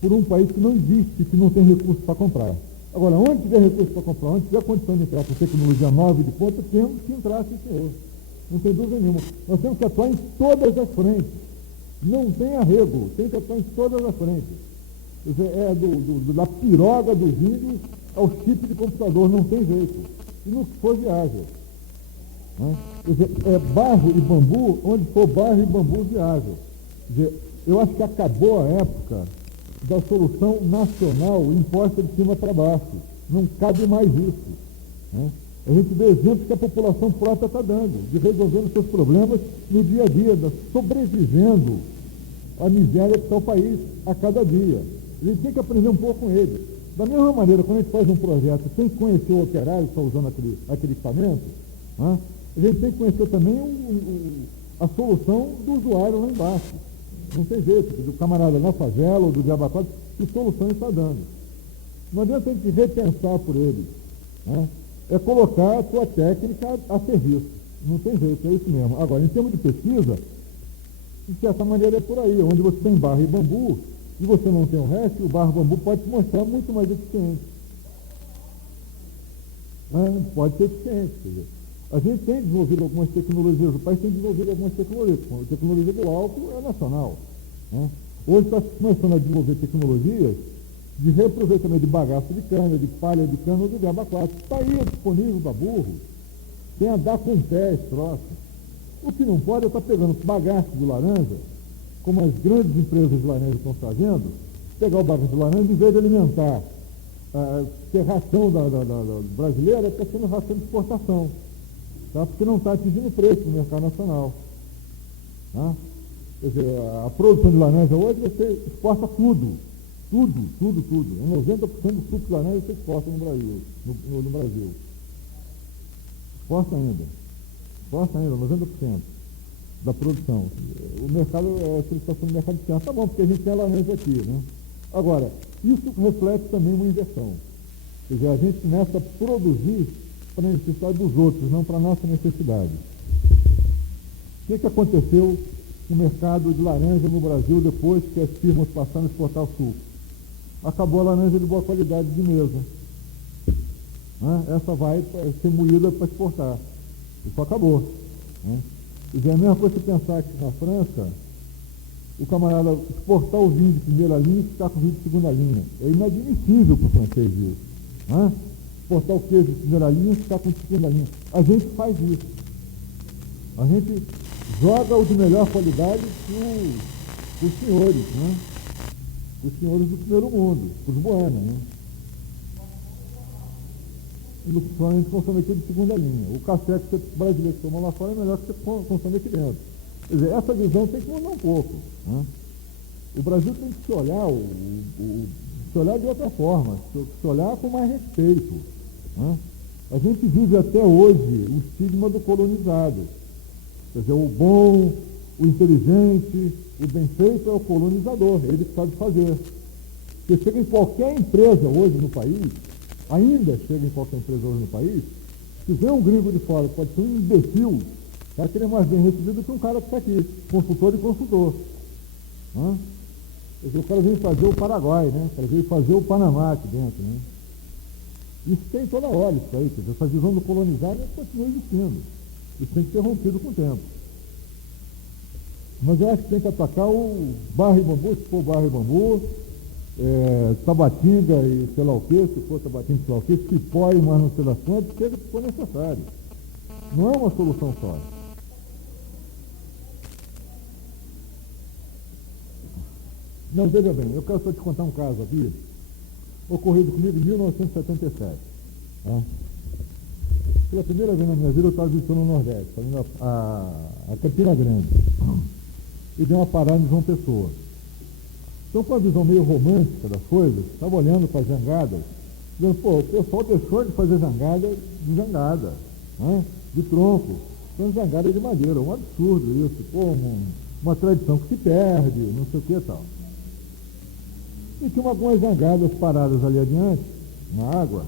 por um país que não existe, que não tem recursos para comprar. Agora, onde tiver recurso para comprar, onde tiver condição de entrar com tecnologia nova e de ponta, temos que entrar, sim, senhor. Não tem dúvida nenhuma. Nós temos que atuar em todas as frentes. Não tem arrego, tem que atuar em todas as frentes. Quer dizer, da piroga dos índios ao chip de computador, não tem jeito. E no que for viável. Quer dizer, barro e bambu, onde for barro e bambu viável. Quer dizer, eu acho que acabou a época da solução nacional imposta de cima para baixo. Não cabe mais isso. A gente vê exemplos que a população própria está dando, de resolvendo seus problemas no dia a dia, sobrevivendo à miséria que está o país a cada dia. A gente tem que aprender um pouco com ele. Da mesma maneira, quando a gente faz um projeto, tem que conhecer o operário que está usando aquele equipamento, a gente tem que conhecer também a solução do usuário lá embaixo. Não tem jeito, do camarada na favela ou do diabatório, que solução está dando. Não adianta a gente repensar por ele. É colocar a sua técnica a serviço. Não tem jeito, é isso mesmo. Agora, em termos de pesquisa, de certa maneira é por aí, onde você tem barro e bambu, e você não tem o resto, o barro e bambu pode se mostrar muito mais eficiente. Pode ser eficiente. Quer dizer, a gente tem desenvolvido algumas tecnologias, o país tem desenvolvido algumas tecnologias. A tecnologia do álcool é nacional. Hoje está começando a desenvolver tecnologias de reaproveitamento de bagaço de cana, de palha de cana ou do diabo 4. Está aí disponível para burro. Tem a dar com o pé esse troço. O que não pode é estar pegando bagaço de laranja, como as grandes empresas de laranja estão fazendo, pegar o bagaço de laranja, em vez de alimentar, ter ração da brasileira, está sendo ração de exportação. Porque não está atingindo o preço no mercado nacional. Quer dizer, a produção de laranja hoje você exporta tudo. Tudo. 90% do suco de laranja você exporta no Brasil. Exporta ainda, 90% da produção. O mercado, a solicitação do mercado de tá bom, porque a gente tem a laranja aqui, Agora, isso reflete também uma inversão. Quer dizer, a gente começa a produzir para a necessidade dos outros, não para a nossa necessidade. O que aconteceu no mercado de laranja no Brasil depois que as firmas passaram a exportar o suco? Acabou a laranja de boa qualidade de mesa. Essa vai ser moída para exportar. Isso acabou. E é a mesma coisa que pensar que na França, o camarada exportar o vinho de primeira linha e ficar com o vinho de segunda linha. É inadmissível para o francês isso. Exportar o queijo de primeira linha e ficar com de segunda linha. A gente faz isso. A gente joga o de melhor qualidade para os senhores, Os senhores do primeiro mundo, os buenos, provavelmente consome aqui de segunda linha. O café que você brasileiro toma lá fora é melhor que você consome aqui dentro. Quer dizer, essa visão tem que mudar um pouco. Né? O Brasil tem que se olhar, se olhar de outra forma, se olhar com mais respeito. Né? A gente vive até hoje o estigma do colonizado. Quer dizer, o bom, o inteligente, o bem feito é o colonizador, ele que sabe fazer. Você chega em qualquer empresa hoje no país, ainda chega em qualquer empresa hoje no país, se vem um gringo de fora, pode ser um imbecil, vai querer mais bem recebido que um cara que está aqui, consultor e consultor. Né? Quer dizer, o cara veio fazer o Paraguai, né? O cara veio fazer o Panamá aqui dentro. Né? Isso tem toda hora, isso aí. Quer dizer, essa visão do colonizado continua existindo. Isso tem que ser rompido com o tempo. Mas eu acho que tem que atacar o barro e bambu, se for barro e bambu, Tabatinga e sei lá o quê, se for Tabatinga e sei lá o quê, Cipó e mais não sei das quantas, chega se for necessário. Não é uma solução só. Não, veja bem, eu quero só te contar um caso aqui, ocorrido comigo em 1977. Tá? Pela primeira vez na minha vida eu estava visitando o Nordeste, fazendo a Campina Grande. E dei uma parada em João Pessoa. Então, com a visão meio romântica das coisas, estava olhando para as jangadas, dizendo, pô, o pessoal deixou de fazer jangada de jangada, né? De tronco. Então, jangada de madeira, um absurdo isso, pô, uma tradição que se perde, não sei o que e tal. E tinha algumas jangadas paradas ali adiante, na água,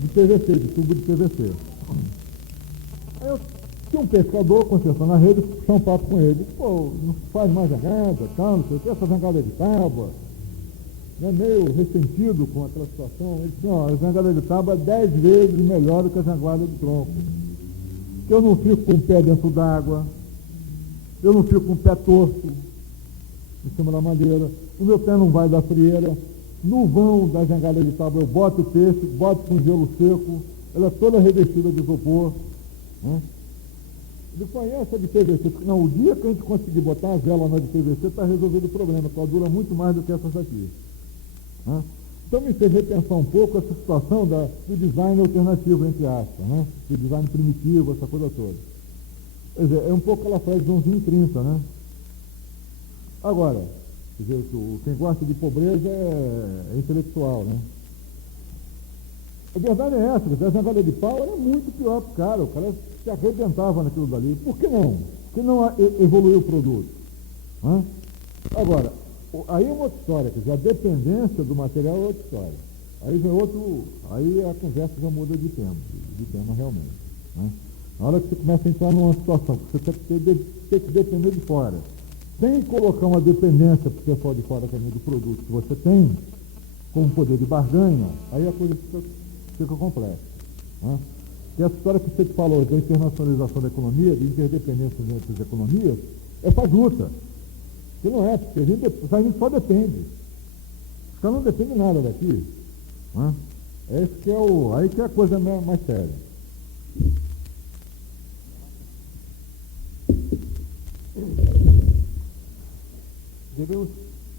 de PVC, de tubo de PVC. Aí eu tinha um pescador consertando a rede, puxar um papo com ele. Pô, não faz mais jangada, tal, não sei o que, essa jangada é de tábua. Meio ressentido com aquela situação. Ele disse, não, a jangada de tábua é 10 vezes melhor do que a jangada de tronco. Porque eu não fico com o pé dentro d'água, eu não fico com o pé torto em cima da madeira, o meu pé não vai dar frieira. No vão da jangada de tábua eu boto o peixe, boto com gelo seco, ela é toda revestida de isopor. Né? Ele conhece a de PVC. Não, o dia que a gente conseguir botar a vela na de PVC, está resolvido o problema, porque ela dura muito mais do que essas daqui. Né? Então me fez repensar um pouco essa situação do design alternativo, entre aspas, né? Do design primitivo, essa coisa toda. Quer dizer, é um pouco aquela frase de 11:30, né? Agora, quer dizer, quem gosta de pobreza é intelectual, né? A verdade é essa, a jangada de pau era muito pior para o cara se arrebentava naquilo dali. Por que não? Por que não evoluiu o produto? Hã? Agora, aí é uma outra história, quer dizer, a dependência do material é outra história. Aí a conversa já muda de tema realmente. Né? Na hora que você começa a entrar numa situação que você tem que depender de fora, sem colocar uma dependência para o pessoal de fora também do produto que você tem, como poder de barganha, aí a coisa fica complexa. Né? E essa história que você te falou da internacionalização da economia, de interdependência entre as economias, é fajuta. Que não é, porque a gente só depende. Os caras não dependem nada daqui. Né? Aí que é a coisa mais séria. Devemos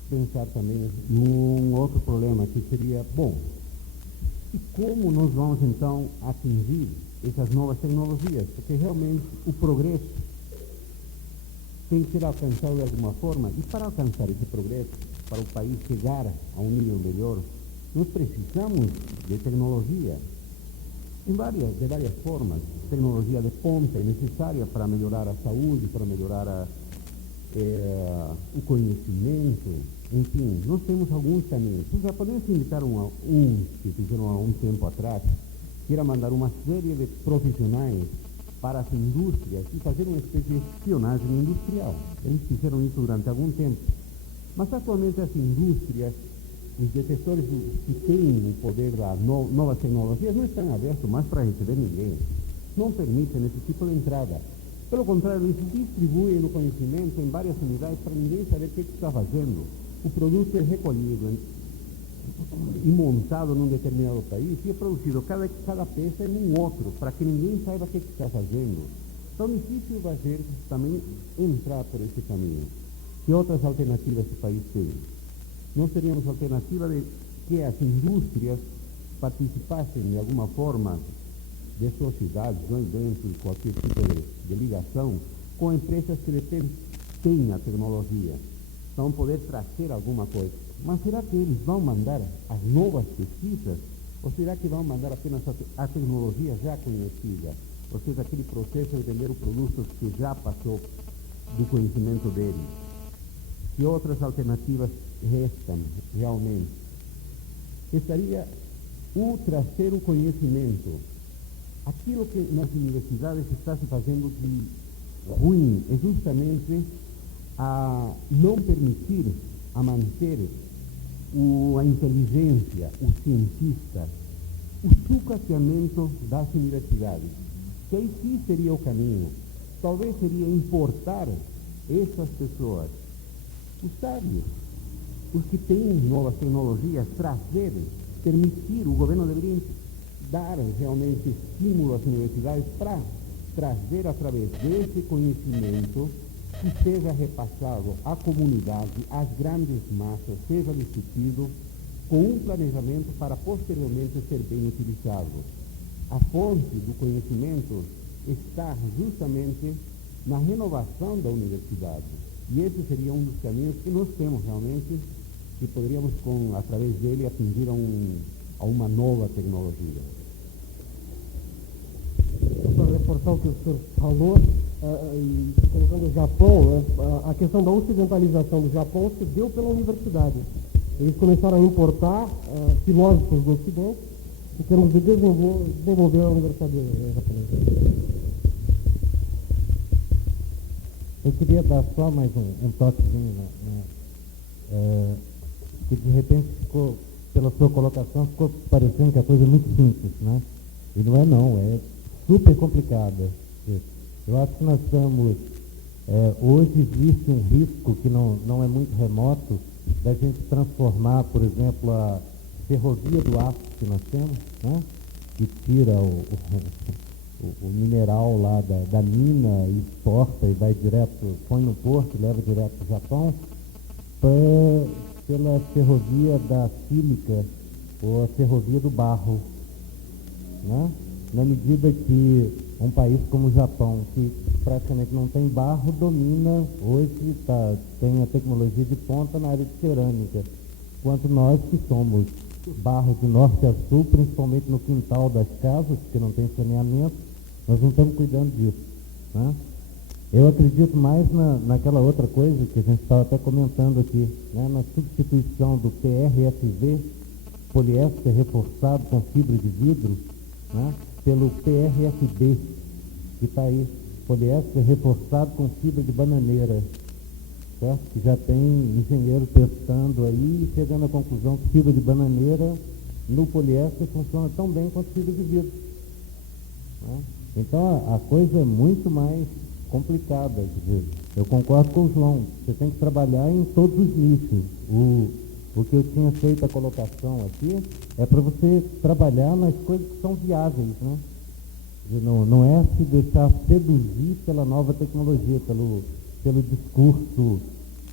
pensar também num outro problema que seria, bom, e como nós vamos então atingir essas novas tecnologias? Porque realmente o progresso tem que ser alcançado de alguma forma, e para alcançar esse progresso, para o país chegar a um nível melhor, nós precisamos de tecnologia de várias formas. Tecnologia de ponta é necessária para melhorar a saúde, para melhorar o conhecimento, enfim, nós temos alguns caminhos. Já podemos indicar um que fizeram há um tempo atrás, que era mandar uma série de profissionais para as indústrias e fazer uma espécie de espionagem industrial. Eles fizeram isso durante algum tempo. Mas atualmente as indústrias, os detectores que têm o poder das novas tecnologias não estão abertos mais para receber ninguém. Não permitem esse tipo de entrada. Pelo contrário, eles distribuem o conhecimento em várias unidades para ninguém saber o que está fazendo. O produto é recolhido e montado num determinado país e é produzido cada peça em um outro, para que ninguém saiba o que está fazendo. Então, difícil vai ser também entrar por esse caminho. Que outras alternativas esse país tem? Nós teríamos a alternativa de que as indústrias participassem de alguma forma de sociedades ou dentro de qualquer tipo de ligação com empresas que têm a tecnologia, vão poder trazer alguma coisa. Mas será que eles vão mandar as novas pesquisas? Ou será que vão mandar apenas a tecnologia já conhecida? Ou seja, aquele processo de vender o produto que já passou do conhecimento deles? Que outras alternativas restam realmente? Estaria o trazer o conhecimento. Aquilo que nas universidades está se fazendo de ruim é justamente a não permitir, a manter a inteligência, o cientista, o sucateamento das universidades. Que aí sim seria o caminho. Talvez seria importar essas pessoas, os sábios, os que têm novas tecnologias, trazer, permitir, o governo deveria dar realmente estímulo às universidades para trazer através desse conhecimento que seja repassado à comunidade, às grandes massas, seja discutido com um planejamento para posteriormente ser bem utilizado. A fonte do conhecimento está justamente na renovação da universidade. E esse seria um dos caminhos que nós temos realmente, que poderíamos, através dele, atingir a uma nova tecnologia. Para reforçar o que o senhor falou, e colocando o Japão, a questão da ocidentalização do Japão se deu pela universidade. Eles começaram a importar filósofos do Ocidente em termos de desenvolver a universidade japonesa. Eu queria dar só mais um toquezinho, que de repente ficou, pela sua colocação, ficou parecendo que a coisa é muito simples, né? E não é não, é super complicada. Eu acho que nós estamos, hoje existe um risco que não é muito remoto, da gente transformar, por exemplo, a ferrovia do aço que nós temos, né? Que tira o mineral lá da mina e exporta e vai direto, põe no porto, leva direto para o Japão, pela ferrovia da sílica ou a ferrovia do barro, né? Na medida que um país como o Japão, que praticamente não tem barro, domina hoje, tem a tecnologia de ponta na área de cerâmica, enquanto nós que somos barro de norte a sul, principalmente no quintal das casas, que não tem saneamento, nós não estamos cuidando disso, né? Eu acredito mais naquela outra coisa que a gente estava até comentando aqui, né? Na substituição do PRFV, poliéster reforçado com fibra de vidro, né? Pelo PRFB, que está aí, poliéster reforçado com fibra de bananeira, certo? Que já tem engenheiro testando aí e chegando à conclusão que fibra de bananeira no poliéster funciona tão bem quanto fibra de vidro, né? Então a coisa é muito mais complicada. Quer dizer, eu concordo com o João, você tem que trabalhar em todos os nichos. O que eu tinha feito a colocação aqui é para você trabalhar nas coisas que são viáveis, né? Não é se deixar seduzir pela nova tecnologia, pelo discurso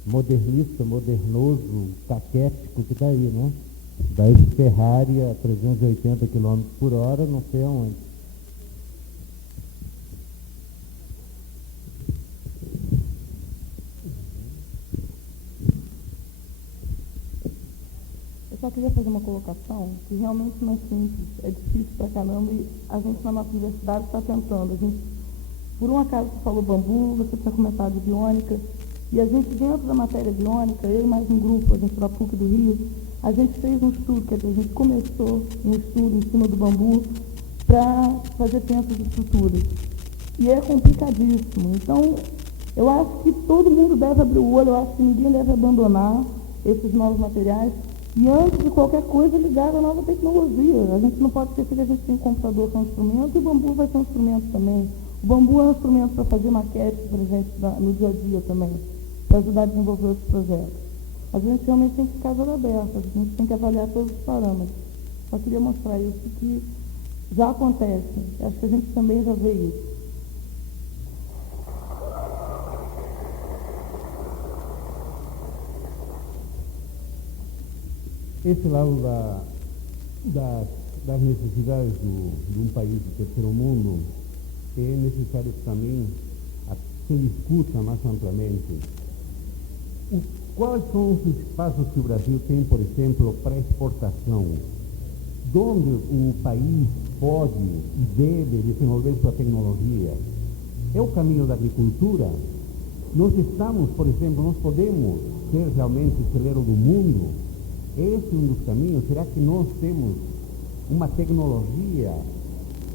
modernista, modernoso, caquético que está aí, né? Da Ferrari a 380 km por hora, não sei aonde. Eu só queria fazer uma colocação que realmente não é simples, é difícil pra caramba e a gente na nossa universidade está tentando. A gente, por um acaso, você falou bambu, você tinha comentado de biônica, e a gente dentro da matéria biônica, eu e mais um grupo, a gente da PUC do Rio, a gente fez um estudo, quer dizer, a gente começou um estudo em cima do bambu para fazer pensas de estruturas. E é complicadíssimo. Então, eu acho que todo mundo deve abrir o olho, eu acho que ninguém deve abandonar esses novos materiais. E antes de qualquer coisa, ligar a nova tecnologia. A gente não pode esquecer que a gente tem um computador que é um instrumento e o bambu vai ser um instrumento também. O bambu é um instrumento para fazer maquetes para a gente no dia a dia também, para ajudar a desenvolver outros projetos. Mas a gente realmente tem que ficar de olho aberto, a gente tem que avaliar todos os parâmetros. Só queria mostrar isso que já acontece. Acho que a gente também já vê isso. Esse lado das das necessidades de um país do terceiro mundo, é necessário também que se discuta mais amplamente quais são os espaços que o Brasil tem, por exemplo, para exportação, onde o país pode e deve desenvolver sua tecnologia. É o caminho da agricultura. Nós estamos, por exemplo, nós podemos ser realmente o celeiro do mundo. Esse é um dos caminhos. Será que nós temos uma tecnologia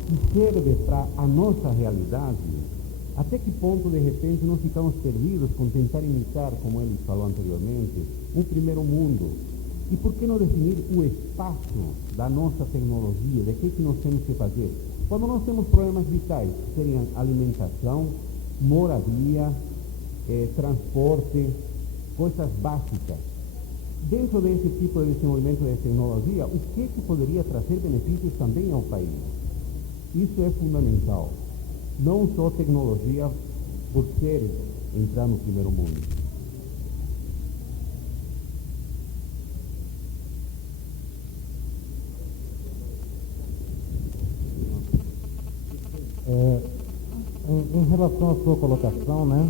que serve para a nossa realidade? Até que ponto, de repente, nós ficamos perdidos com tentar imitar, como ele falou anteriormente, um primeiro mundo? E por que não definir o espaço da nossa tecnologia, de que nós temos que fazer? Quando nós temos problemas vitais, que seriam alimentação, moradia, transporte, coisas básicas. Dentro desse tipo de desenvolvimento de tecnologia, o que poderia trazer benefícios também ao país? Isso é fundamental. Não só tecnologia por ser entrar no primeiro mundo. Em relação à sua colocação, né,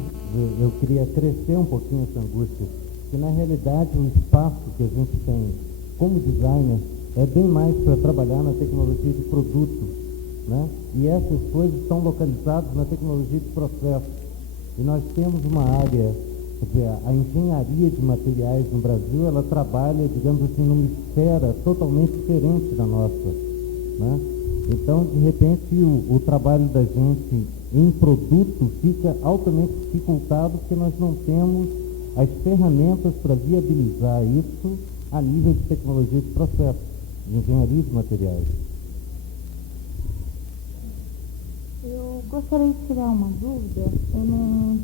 eu queria crescer um pouquinho essa angústia, que na realidade o espaço que a gente tem como designer é bem mais para trabalhar na tecnologia de produto, né? E essas coisas estão localizadas na tecnologia de processo. E nós temos uma área, quer dizer, a engenharia de materiais no Brasil, ela trabalha, digamos assim, numa esfera totalmente diferente da nossa, né? Então, de repente, o trabalho da gente em produto fica altamente dificultado porque nós não temos as ferramentas para viabilizar isso a nível de tecnologia de processo, de engenharia de materiais. Eu gostaria de tirar uma dúvida. Eu não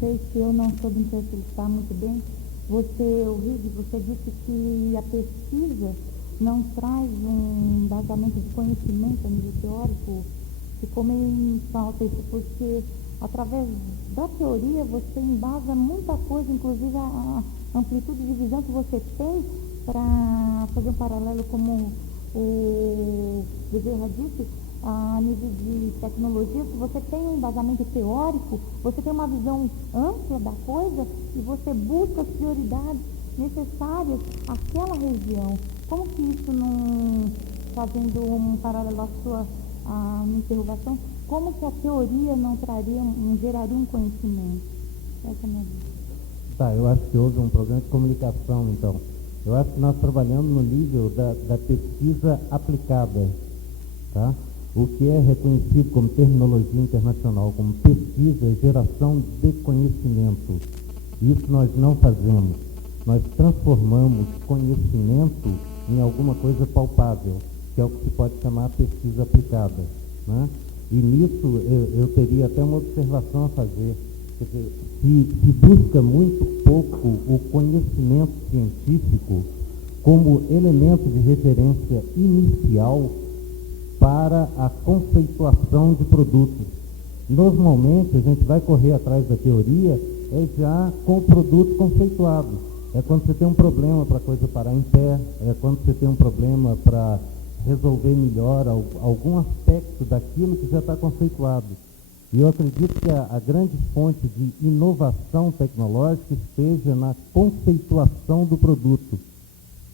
sei se eu não soube interpretar muito bem. Você disse que a pesquisa não traz um embasamento de conhecimento a nível teórico. Ficou meio em falta isso, porque através da teoria você embasa muita coisa, inclusive a amplitude de visão que você tem, para fazer um paralelo como o Bezerra disse, a nível de tecnologia. Se você tem um embasamento teórico, você tem uma visão ampla da coisa e você busca as prioridades necessárias àquela região. Como que isso não, fazendo um paralelo à sua interrogação, como que a teoria não geraria um conhecimento? Essa é a minha dúvida. Tá, eu acho que houve um problema de comunicação, então. Eu acho que nós trabalhamos no nível da pesquisa aplicada, tá? O que é reconhecido como terminologia internacional, como pesquisa e geração de conhecimento. Isso nós não fazemos. Nós transformamos conhecimento em alguma coisa palpável, que é o que se pode chamar pesquisa aplicada, né? E nisso eu teria até uma observação a fazer. Quer dizer, se busca muito pouco o conhecimento científico como elemento de referência inicial para a conceituação de produtos. Normalmente a gente vai correr atrás da teoria já com o produto conceituado. É quando você tem um problema para a coisa parar em pé, é quando você tem um problema para resolver melhor algum aspecto daquilo que já está conceituado. E eu acredito que a grande fonte de inovação tecnológica esteja na conceituação do produto,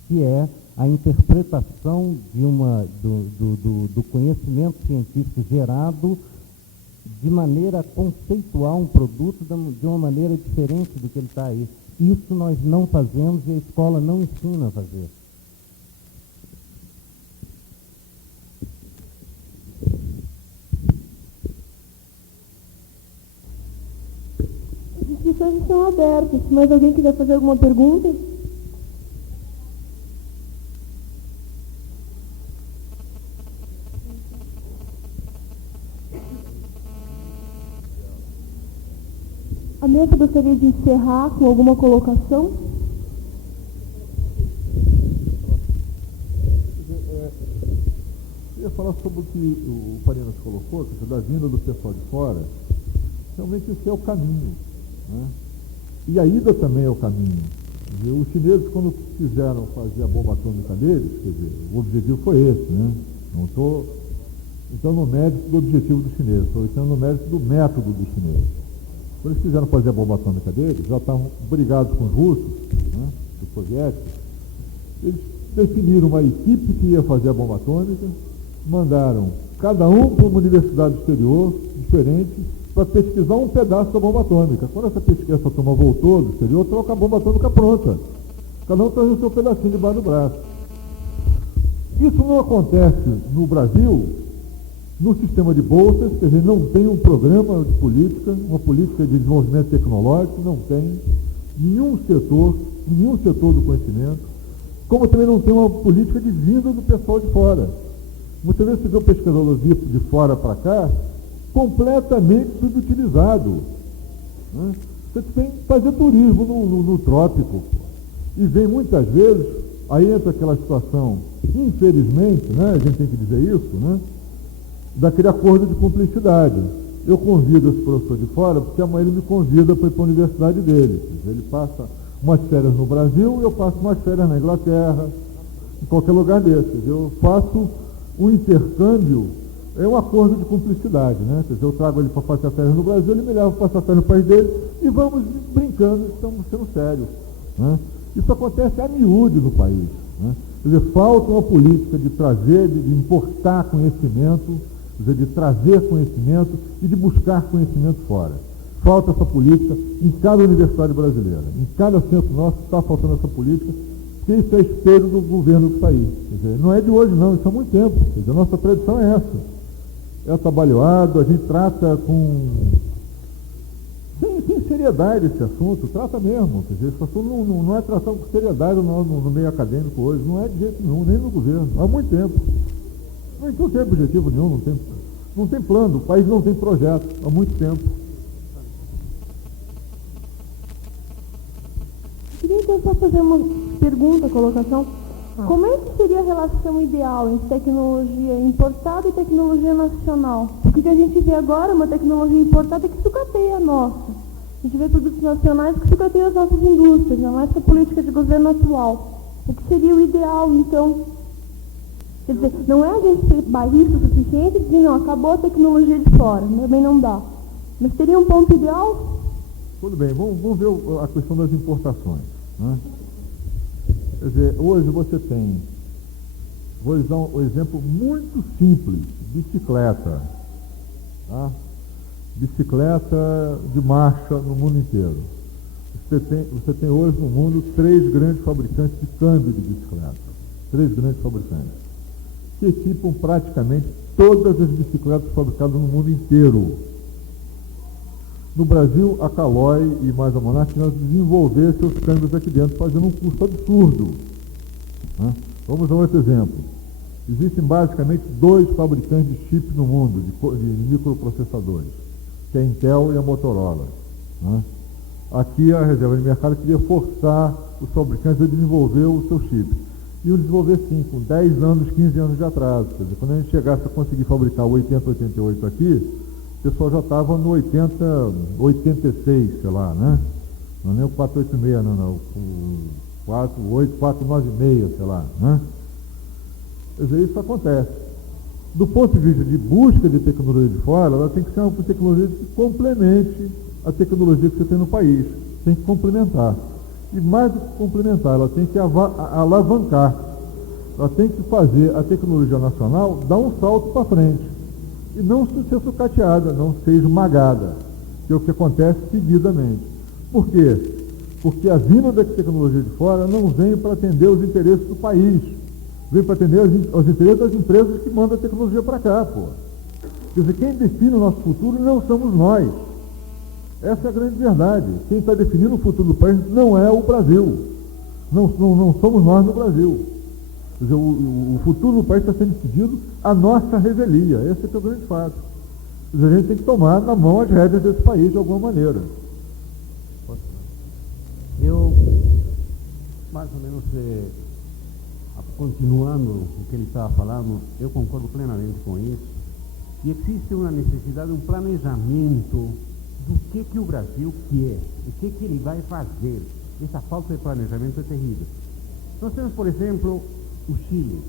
que é a interpretação do conhecimento científico gerado de maneira a conceituar um produto de uma maneira diferente do que ele está aí. Isso nós não fazemos e a escola não ensina a fazer. As inscrições estão abertas. Se mais alguém quiser fazer alguma pergunta? A mesa gostaria de encerrar com alguma colocação? Eu ia falar sobre o que o Farinas colocou, que da vinda do pessoal de fora. Realmente esse é o caminho, né? E a ida também é o caminho. Os chineses, quando quiseram fazer a bomba atômica deles, quer dizer, o objetivo foi esse, né? Não estou entrando no mérito do objetivo dos chineses, estou entrando no mérito do método dos chineses. Quando eles quiseram fazer a bomba atômica deles, já estavam brigados com os russos, né, os soviéticos. Eles definiram uma equipe que ia fazer a bomba atômica, mandaram cada um para uma universidade exterior, diferente, para pesquisar um pedaço da bomba atômica. Quando essa turma voltou do exterior, estava com a bomba atômica pronta. Cada um trazia o seu pedacinho debaixo do braço. Isso não acontece no Brasil, no sistema de bolsas, quer dizer, não tem um programa de política, uma política de desenvolvimento tecnológico, não tem nenhum setor do conhecimento, como também não tem uma política de vinda do pessoal de fora. Muitas vezes você vê o pesquisador vir de fora para cá, completamente subutilizado. Né? Você tem que fazer turismo no trópico. E vem muitas vezes, aí entra aquela situação, infelizmente, né, a gente tem que dizer isso, né, daquele acordo de cumplicidade. Eu convido esse professor de fora, porque amanhã ele me convida para ir para a universidade dele. Ele passa umas férias no Brasil e eu passo umas férias na Inglaterra, em qualquer lugar desse. Eu faço um intercâmbio, é um acordo de cumplicidade, né? Quer dizer, eu trago ele para passar férias no Brasil, ele me leva para passar férias no país dele e vamos brincando, estamos sendo sérios. Né? Isso acontece a miúde no país. Né? Quer dizer, falta uma política de trazer, de importar conhecimento, quer dizer, de trazer conhecimento e de buscar conhecimento fora. Falta essa política em cada universidade brasileira. Em cada centro nosso está faltando essa política, porque isso é espelho do governo que está aí. Quer dizer, não é de hoje não, isso há muito tempo. Quer dizer, a nossa tradição é essa. É atabalhoado, a gente trata sem seriedade esse assunto, trata mesmo. Quer dizer, esse assunto não é tratado com seriedade no meio acadêmico hoje, não é de jeito nenhum, nem no governo, há muito tempo. Não tem objetivo nenhum, não tem plano, o país não tem projeto, há muito tempo. Queria então só fazer uma pergunta, colocação. Como é que seria a relação ideal entre tecnologia importada e tecnologia nacional? Porque o que a gente vê agora é uma tecnologia importada que sucateia a nossa. A gente vê produtos nacionais que sucateiam as nossas indústrias, não é essa política de governo atual. O que seria o ideal, então? Quer dizer, não é a gente ser bairrista o suficiente e dizer, não, acabou a tecnologia de fora, também não dá. Mas teria um ponto ideal? Tudo bem, vamos ver a questão das importações. Né? Quer dizer, hoje você tem, vou usar um exemplo muito simples, bicicleta. Tá? Bicicleta de marcha no mundo inteiro. Você tem hoje no mundo 3 grandes fabricantes de câmbio de bicicleta. 3 grandes fabricantes. Que equipam praticamente todas as bicicletas fabricadas no mundo inteiro. No Brasil, a Caloi e mais a Monarch desenvolver seus câmbios aqui dentro, fazendo um custo absurdo. Né? Vamos dar um outro exemplo. Existem basicamente 2 fabricantes de chips no mundo, de microprocessadores, que é a Intel e a Motorola. Né? Aqui a reserva de mercado queria forçar os fabricantes a desenvolver os seus chips. Iam desenvolver sim, com 10 anos, 15 anos de atraso. Quer dizer, quando a gente chegasse a conseguir fabricar o 8088 aqui, o pessoal já estava no 86, sei lá, né? Não é nem o 486, não, o 496, sei lá, né? Quer dizer, isso acontece. Do ponto de vista de busca de tecnologia de fora, ela tem que ser uma tecnologia que complemente a tecnologia que você tem no país. Tem que complementar. E mais do que complementar, ela tem que alavancar. Ela tem que fazer a tecnologia nacional dar um salto para frente. E não ser sucateada, não ser esmagada, que é o que acontece seguidamente. Por quê? Porque a vinda da tecnologia de fora não vem para atender os interesses do país, vem para atender os interesses das empresas que mandam a tecnologia para cá, pô. Quer dizer, quem define o nosso futuro não somos nós. Essa é a grande verdade. Quem está definindo o futuro do país não é o Brasil. Não somos nós no Brasil. Quer dizer, o futuro do país está sendo decidido à nossa revelia. Esse é o grande fato. Quer dizer, a gente tem que tomar na mão as rédeas desse país de alguma maneira. Eu, mais ou menos, continuando o que ele estava falando, eu concordo plenamente com isso. E existe uma necessidade de um planejamento do que o Brasil quer, o que ele vai fazer. Essa falta de planejamento é terrível. Nós temos, por exemplo, o Chile.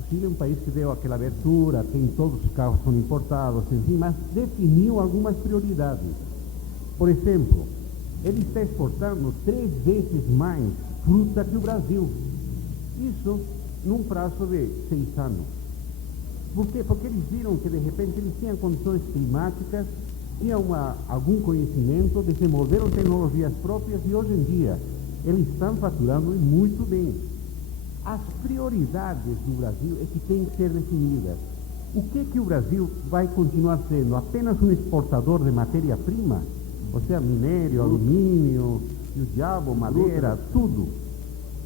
O Chile é um país que deu aquela abertura, tem todos os carros são importados, enfim, mas definiu algumas prioridades. Por exemplo, ele está exportando 3 vezes mais fruta que o Brasil. Isso num prazo de 6 anos. Por quê? Porque eles viram que, de repente, eles tinham condições climáticas, tinham algum conhecimento, desenvolveram tecnologias próprias e, hoje em dia, eles estão faturando muito bem. As prioridades do Brasil é que têm que ser definidas. O que o Brasil vai continuar sendo? Apenas um exportador de matéria-prima? Ou seja, minério, alumínio, e o diabo, madeira, tudo.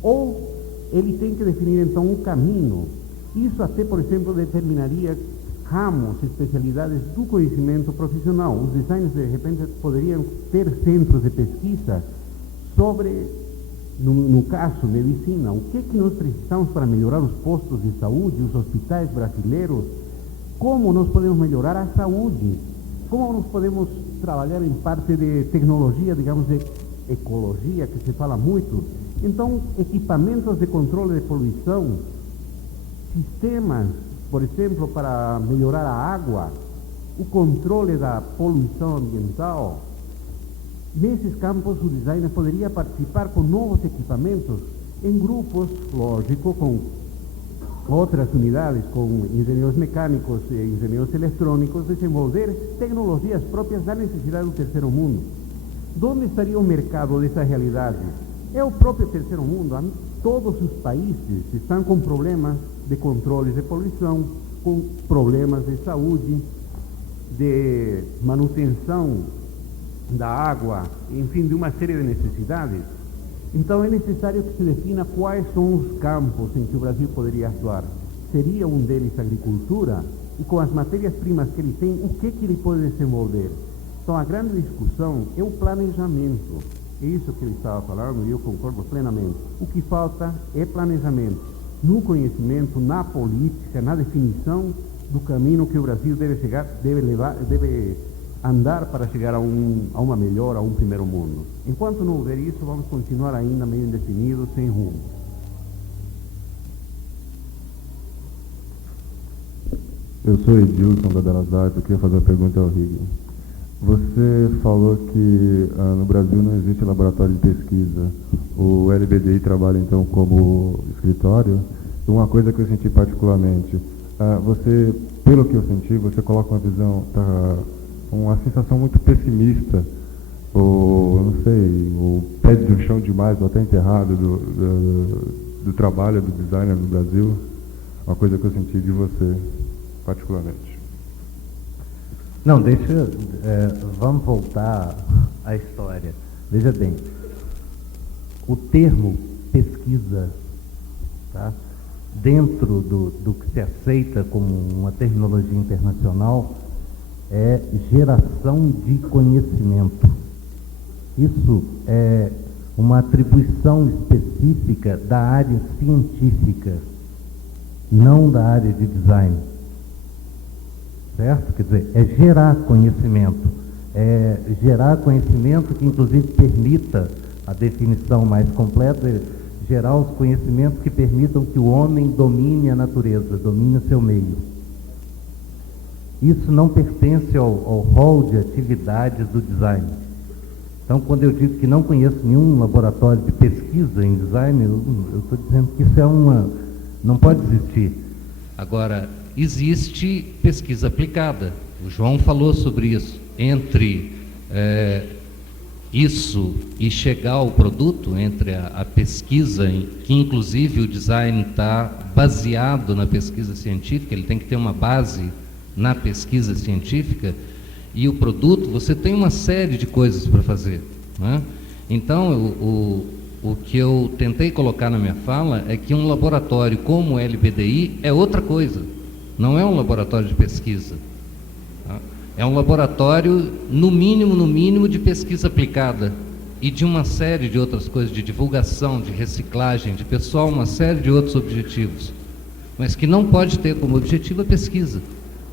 Ou ele tem que definir, então, um caminho. Isso até, por exemplo, determinaria ramos, especialidades do conhecimento profissional. Os designers, de repente, poderiam ter centros de pesquisa sobre, no caso, medicina. O que nós precisamos para melhorar os postos de saúde, os hospitais brasileiros? Como nós podemos melhorar a saúde? Como nós podemos trabalhar em parte de tecnologia, digamos, de ecologia, que se fala muito? Então, equipamentos de controle de poluição, sistemas, por exemplo, para melhorar a água, o controle da poluição ambiental. Nesses campos, o designer poderia participar com novos equipamentos, em grupos, lógico, com outras unidades, com engenheiros mecânicos e engenheiros eletrônicos, desenvolver tecnologias próprias da necessidade do terceiro mundo. Onde estaria o mercado dessa realidade? É o próprio terceiro mundo. Todos os países estão com problemas de controle de poluição, com problemas de saúde, de manutenção da água, enfim, de uma série de necessidades. Então é necessário que se defina quais são os campos em que o Brasil poderia atuar. Seria um deles a agricultura? E com as matérias-primas que ele tem, o que ele pode desenvolver? Então a grande discussão é o planejamento. É isso que ele estava falando e eu concordo plenamente. O que falta é planejamento, no conhecimento, na política, na definição do caminho que o Brasil deve chegar, deve andar para chegar a uma melhora, a um primeiro mundo. Enquanto não houver isso, vamos continuar ainda meio indefinidos, sem rumo. Eu sou Edilson da Belas Artes, eu queria fazer uma pergunta ao Rig. Você falou que no Brasil não existe laboratório de pesquisa. O LBDI trabalha então como escritório. Uma coisa que eu senti particularmente, você, pelo que eu senti, você coloca uma visão, uma sensação muito pessimista, ou não sei, ou pé no chão demais, ou até enterrado do trabalho do designer no Brasil. Uma coisa que eu senti de você, particularmente. Não, vamos voltar à história. Veja bem, o termo pesquisa, tá, dentro do que se aceita como uma terminologia internacional, é geração de conhecimento. Isso é uma atribuição específica da área científica, não da área de design. Certo? Quer dizer, é gerar conhecimento que inclusive permita a definição mais completa, gerar os conhecimentos que permitam que o homem domine a natureza, domine o seu meio. Isso não pertence ao rol de atividades do design. Então, quando eu digo que não conheço nenhum laboratório de pesquisa em design, eu estou dizendo que isso não pode existir. Agora, existe pesquisa aplicada. O João falou sobre isso. Entre isso e chegar ao produto, entre a pesquisa, que inclusive o design está baseado na pesquisa científica, ele tem que ter uma base na pesquisa científica, e o produto, você tem uma série de coisas para fazer, né? Então, o que eu tentei colocar na minha fala é que um laboratório como o LBDI é outra coisa. Não é um laboratório de pesquisa, tá? É um laboratório, no mínimo, de pesquisa aplicada e de uma série de outras coisas, de divulgação, de reciclagem, de pessoal, uma série de outros objetivos, mas que não pode ter como objetivo a pesquisa,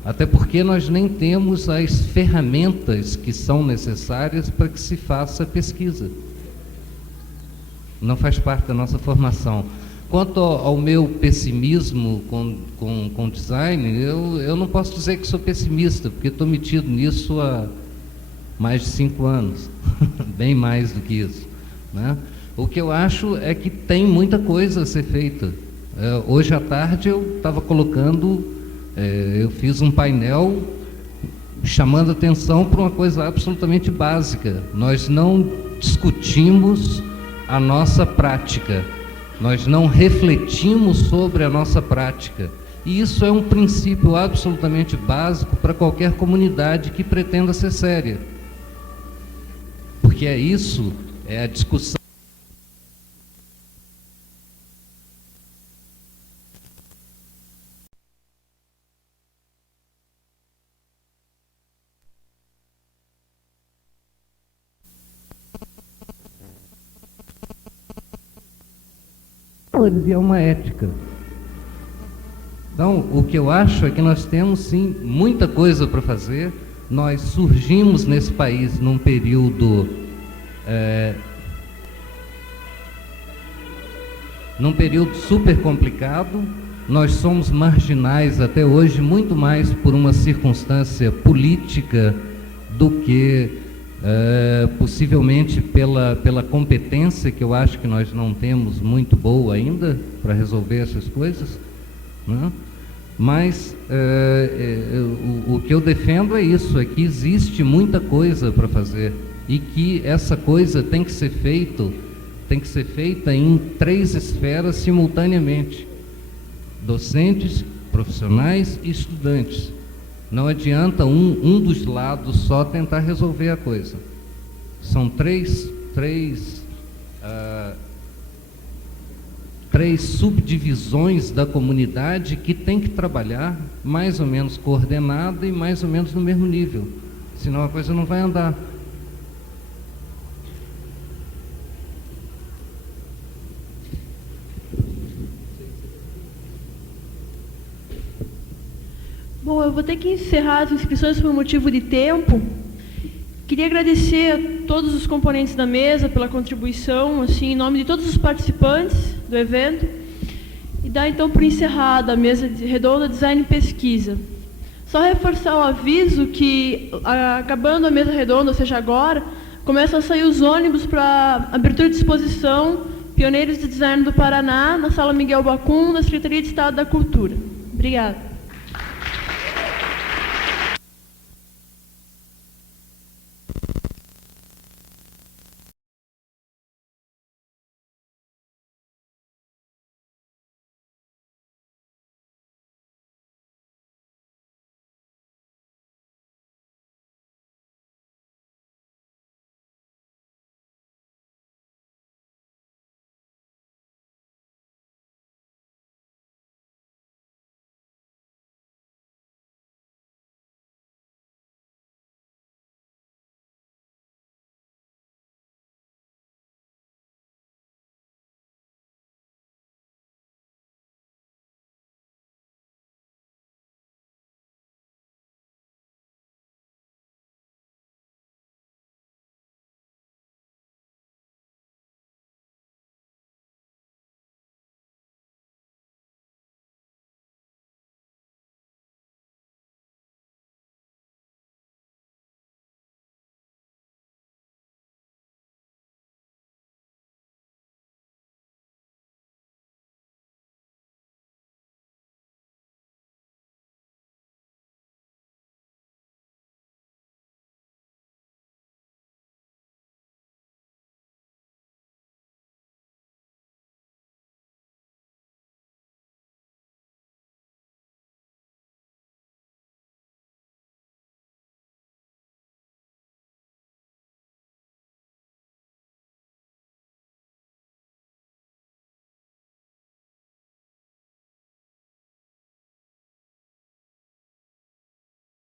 até porque nós nem temos as ferramentas que são necessárias para que se faça pesquisa. não faz parte da nossa formação. Quanto ao meu pessimismo com design, eu não posso dizer que sou pessimista, porque estou metido nisso há mais de 5 anos, bem mais do que isso, né? O que eu acho é que tem muita coisa a ser feita. Hoje à tarde eu estava colocando, eu fiz um painel chamando atenção para uma coisa absolutamente básica. Nós não discutimos a nossa prática, nós não refletimos sobre a nossa prática. E isso é um princípio absolutamente básico para qualquer comunidade que pretenda ser séria. Porque isso é a discussão. E é uma ética. Então, o que eu acho é que nós temos, sim, muita coisa para fazer. Nós surgimos nesse país num período super complicado. Nós somos marginais até hoje, muito mais por uma circunstância política do que possivelmente pela competência que eu acho que nós não temos muito boa ainda para resolver essas coisas, né? Mas o que eu defendo é isso, é que existe muita coisa para fazer e que essa coisa tem que ser feita em 3 esferas simultaneamente: docentes, profissionais e estudantes. Não adianta um dos lados só tentar resolver a coisa. São três subdivisões da comunidade que tem que trabalhar mais ou menos coordenada e mais ou menos no mesmo nível. Senão a coisa não vai andar. Bom, eu vou ter que encerrar as inscrições por motivo de tempo. Queria agradecer a todos os componentes da mesa pela contribuição, assim, em nome de todos os participantes do evento, e dar então por encerrada a mesa redonda Design e Pesquisa. Só reforçar o aviso que, acabando a mesa redonda, ou seja, agora, começam a sair os ônibus para abertura de exposição Pioneiros de Design do Paraná, na Sala Miguel Bacum, na Secretaria de Estado da Cultura. Obrigada.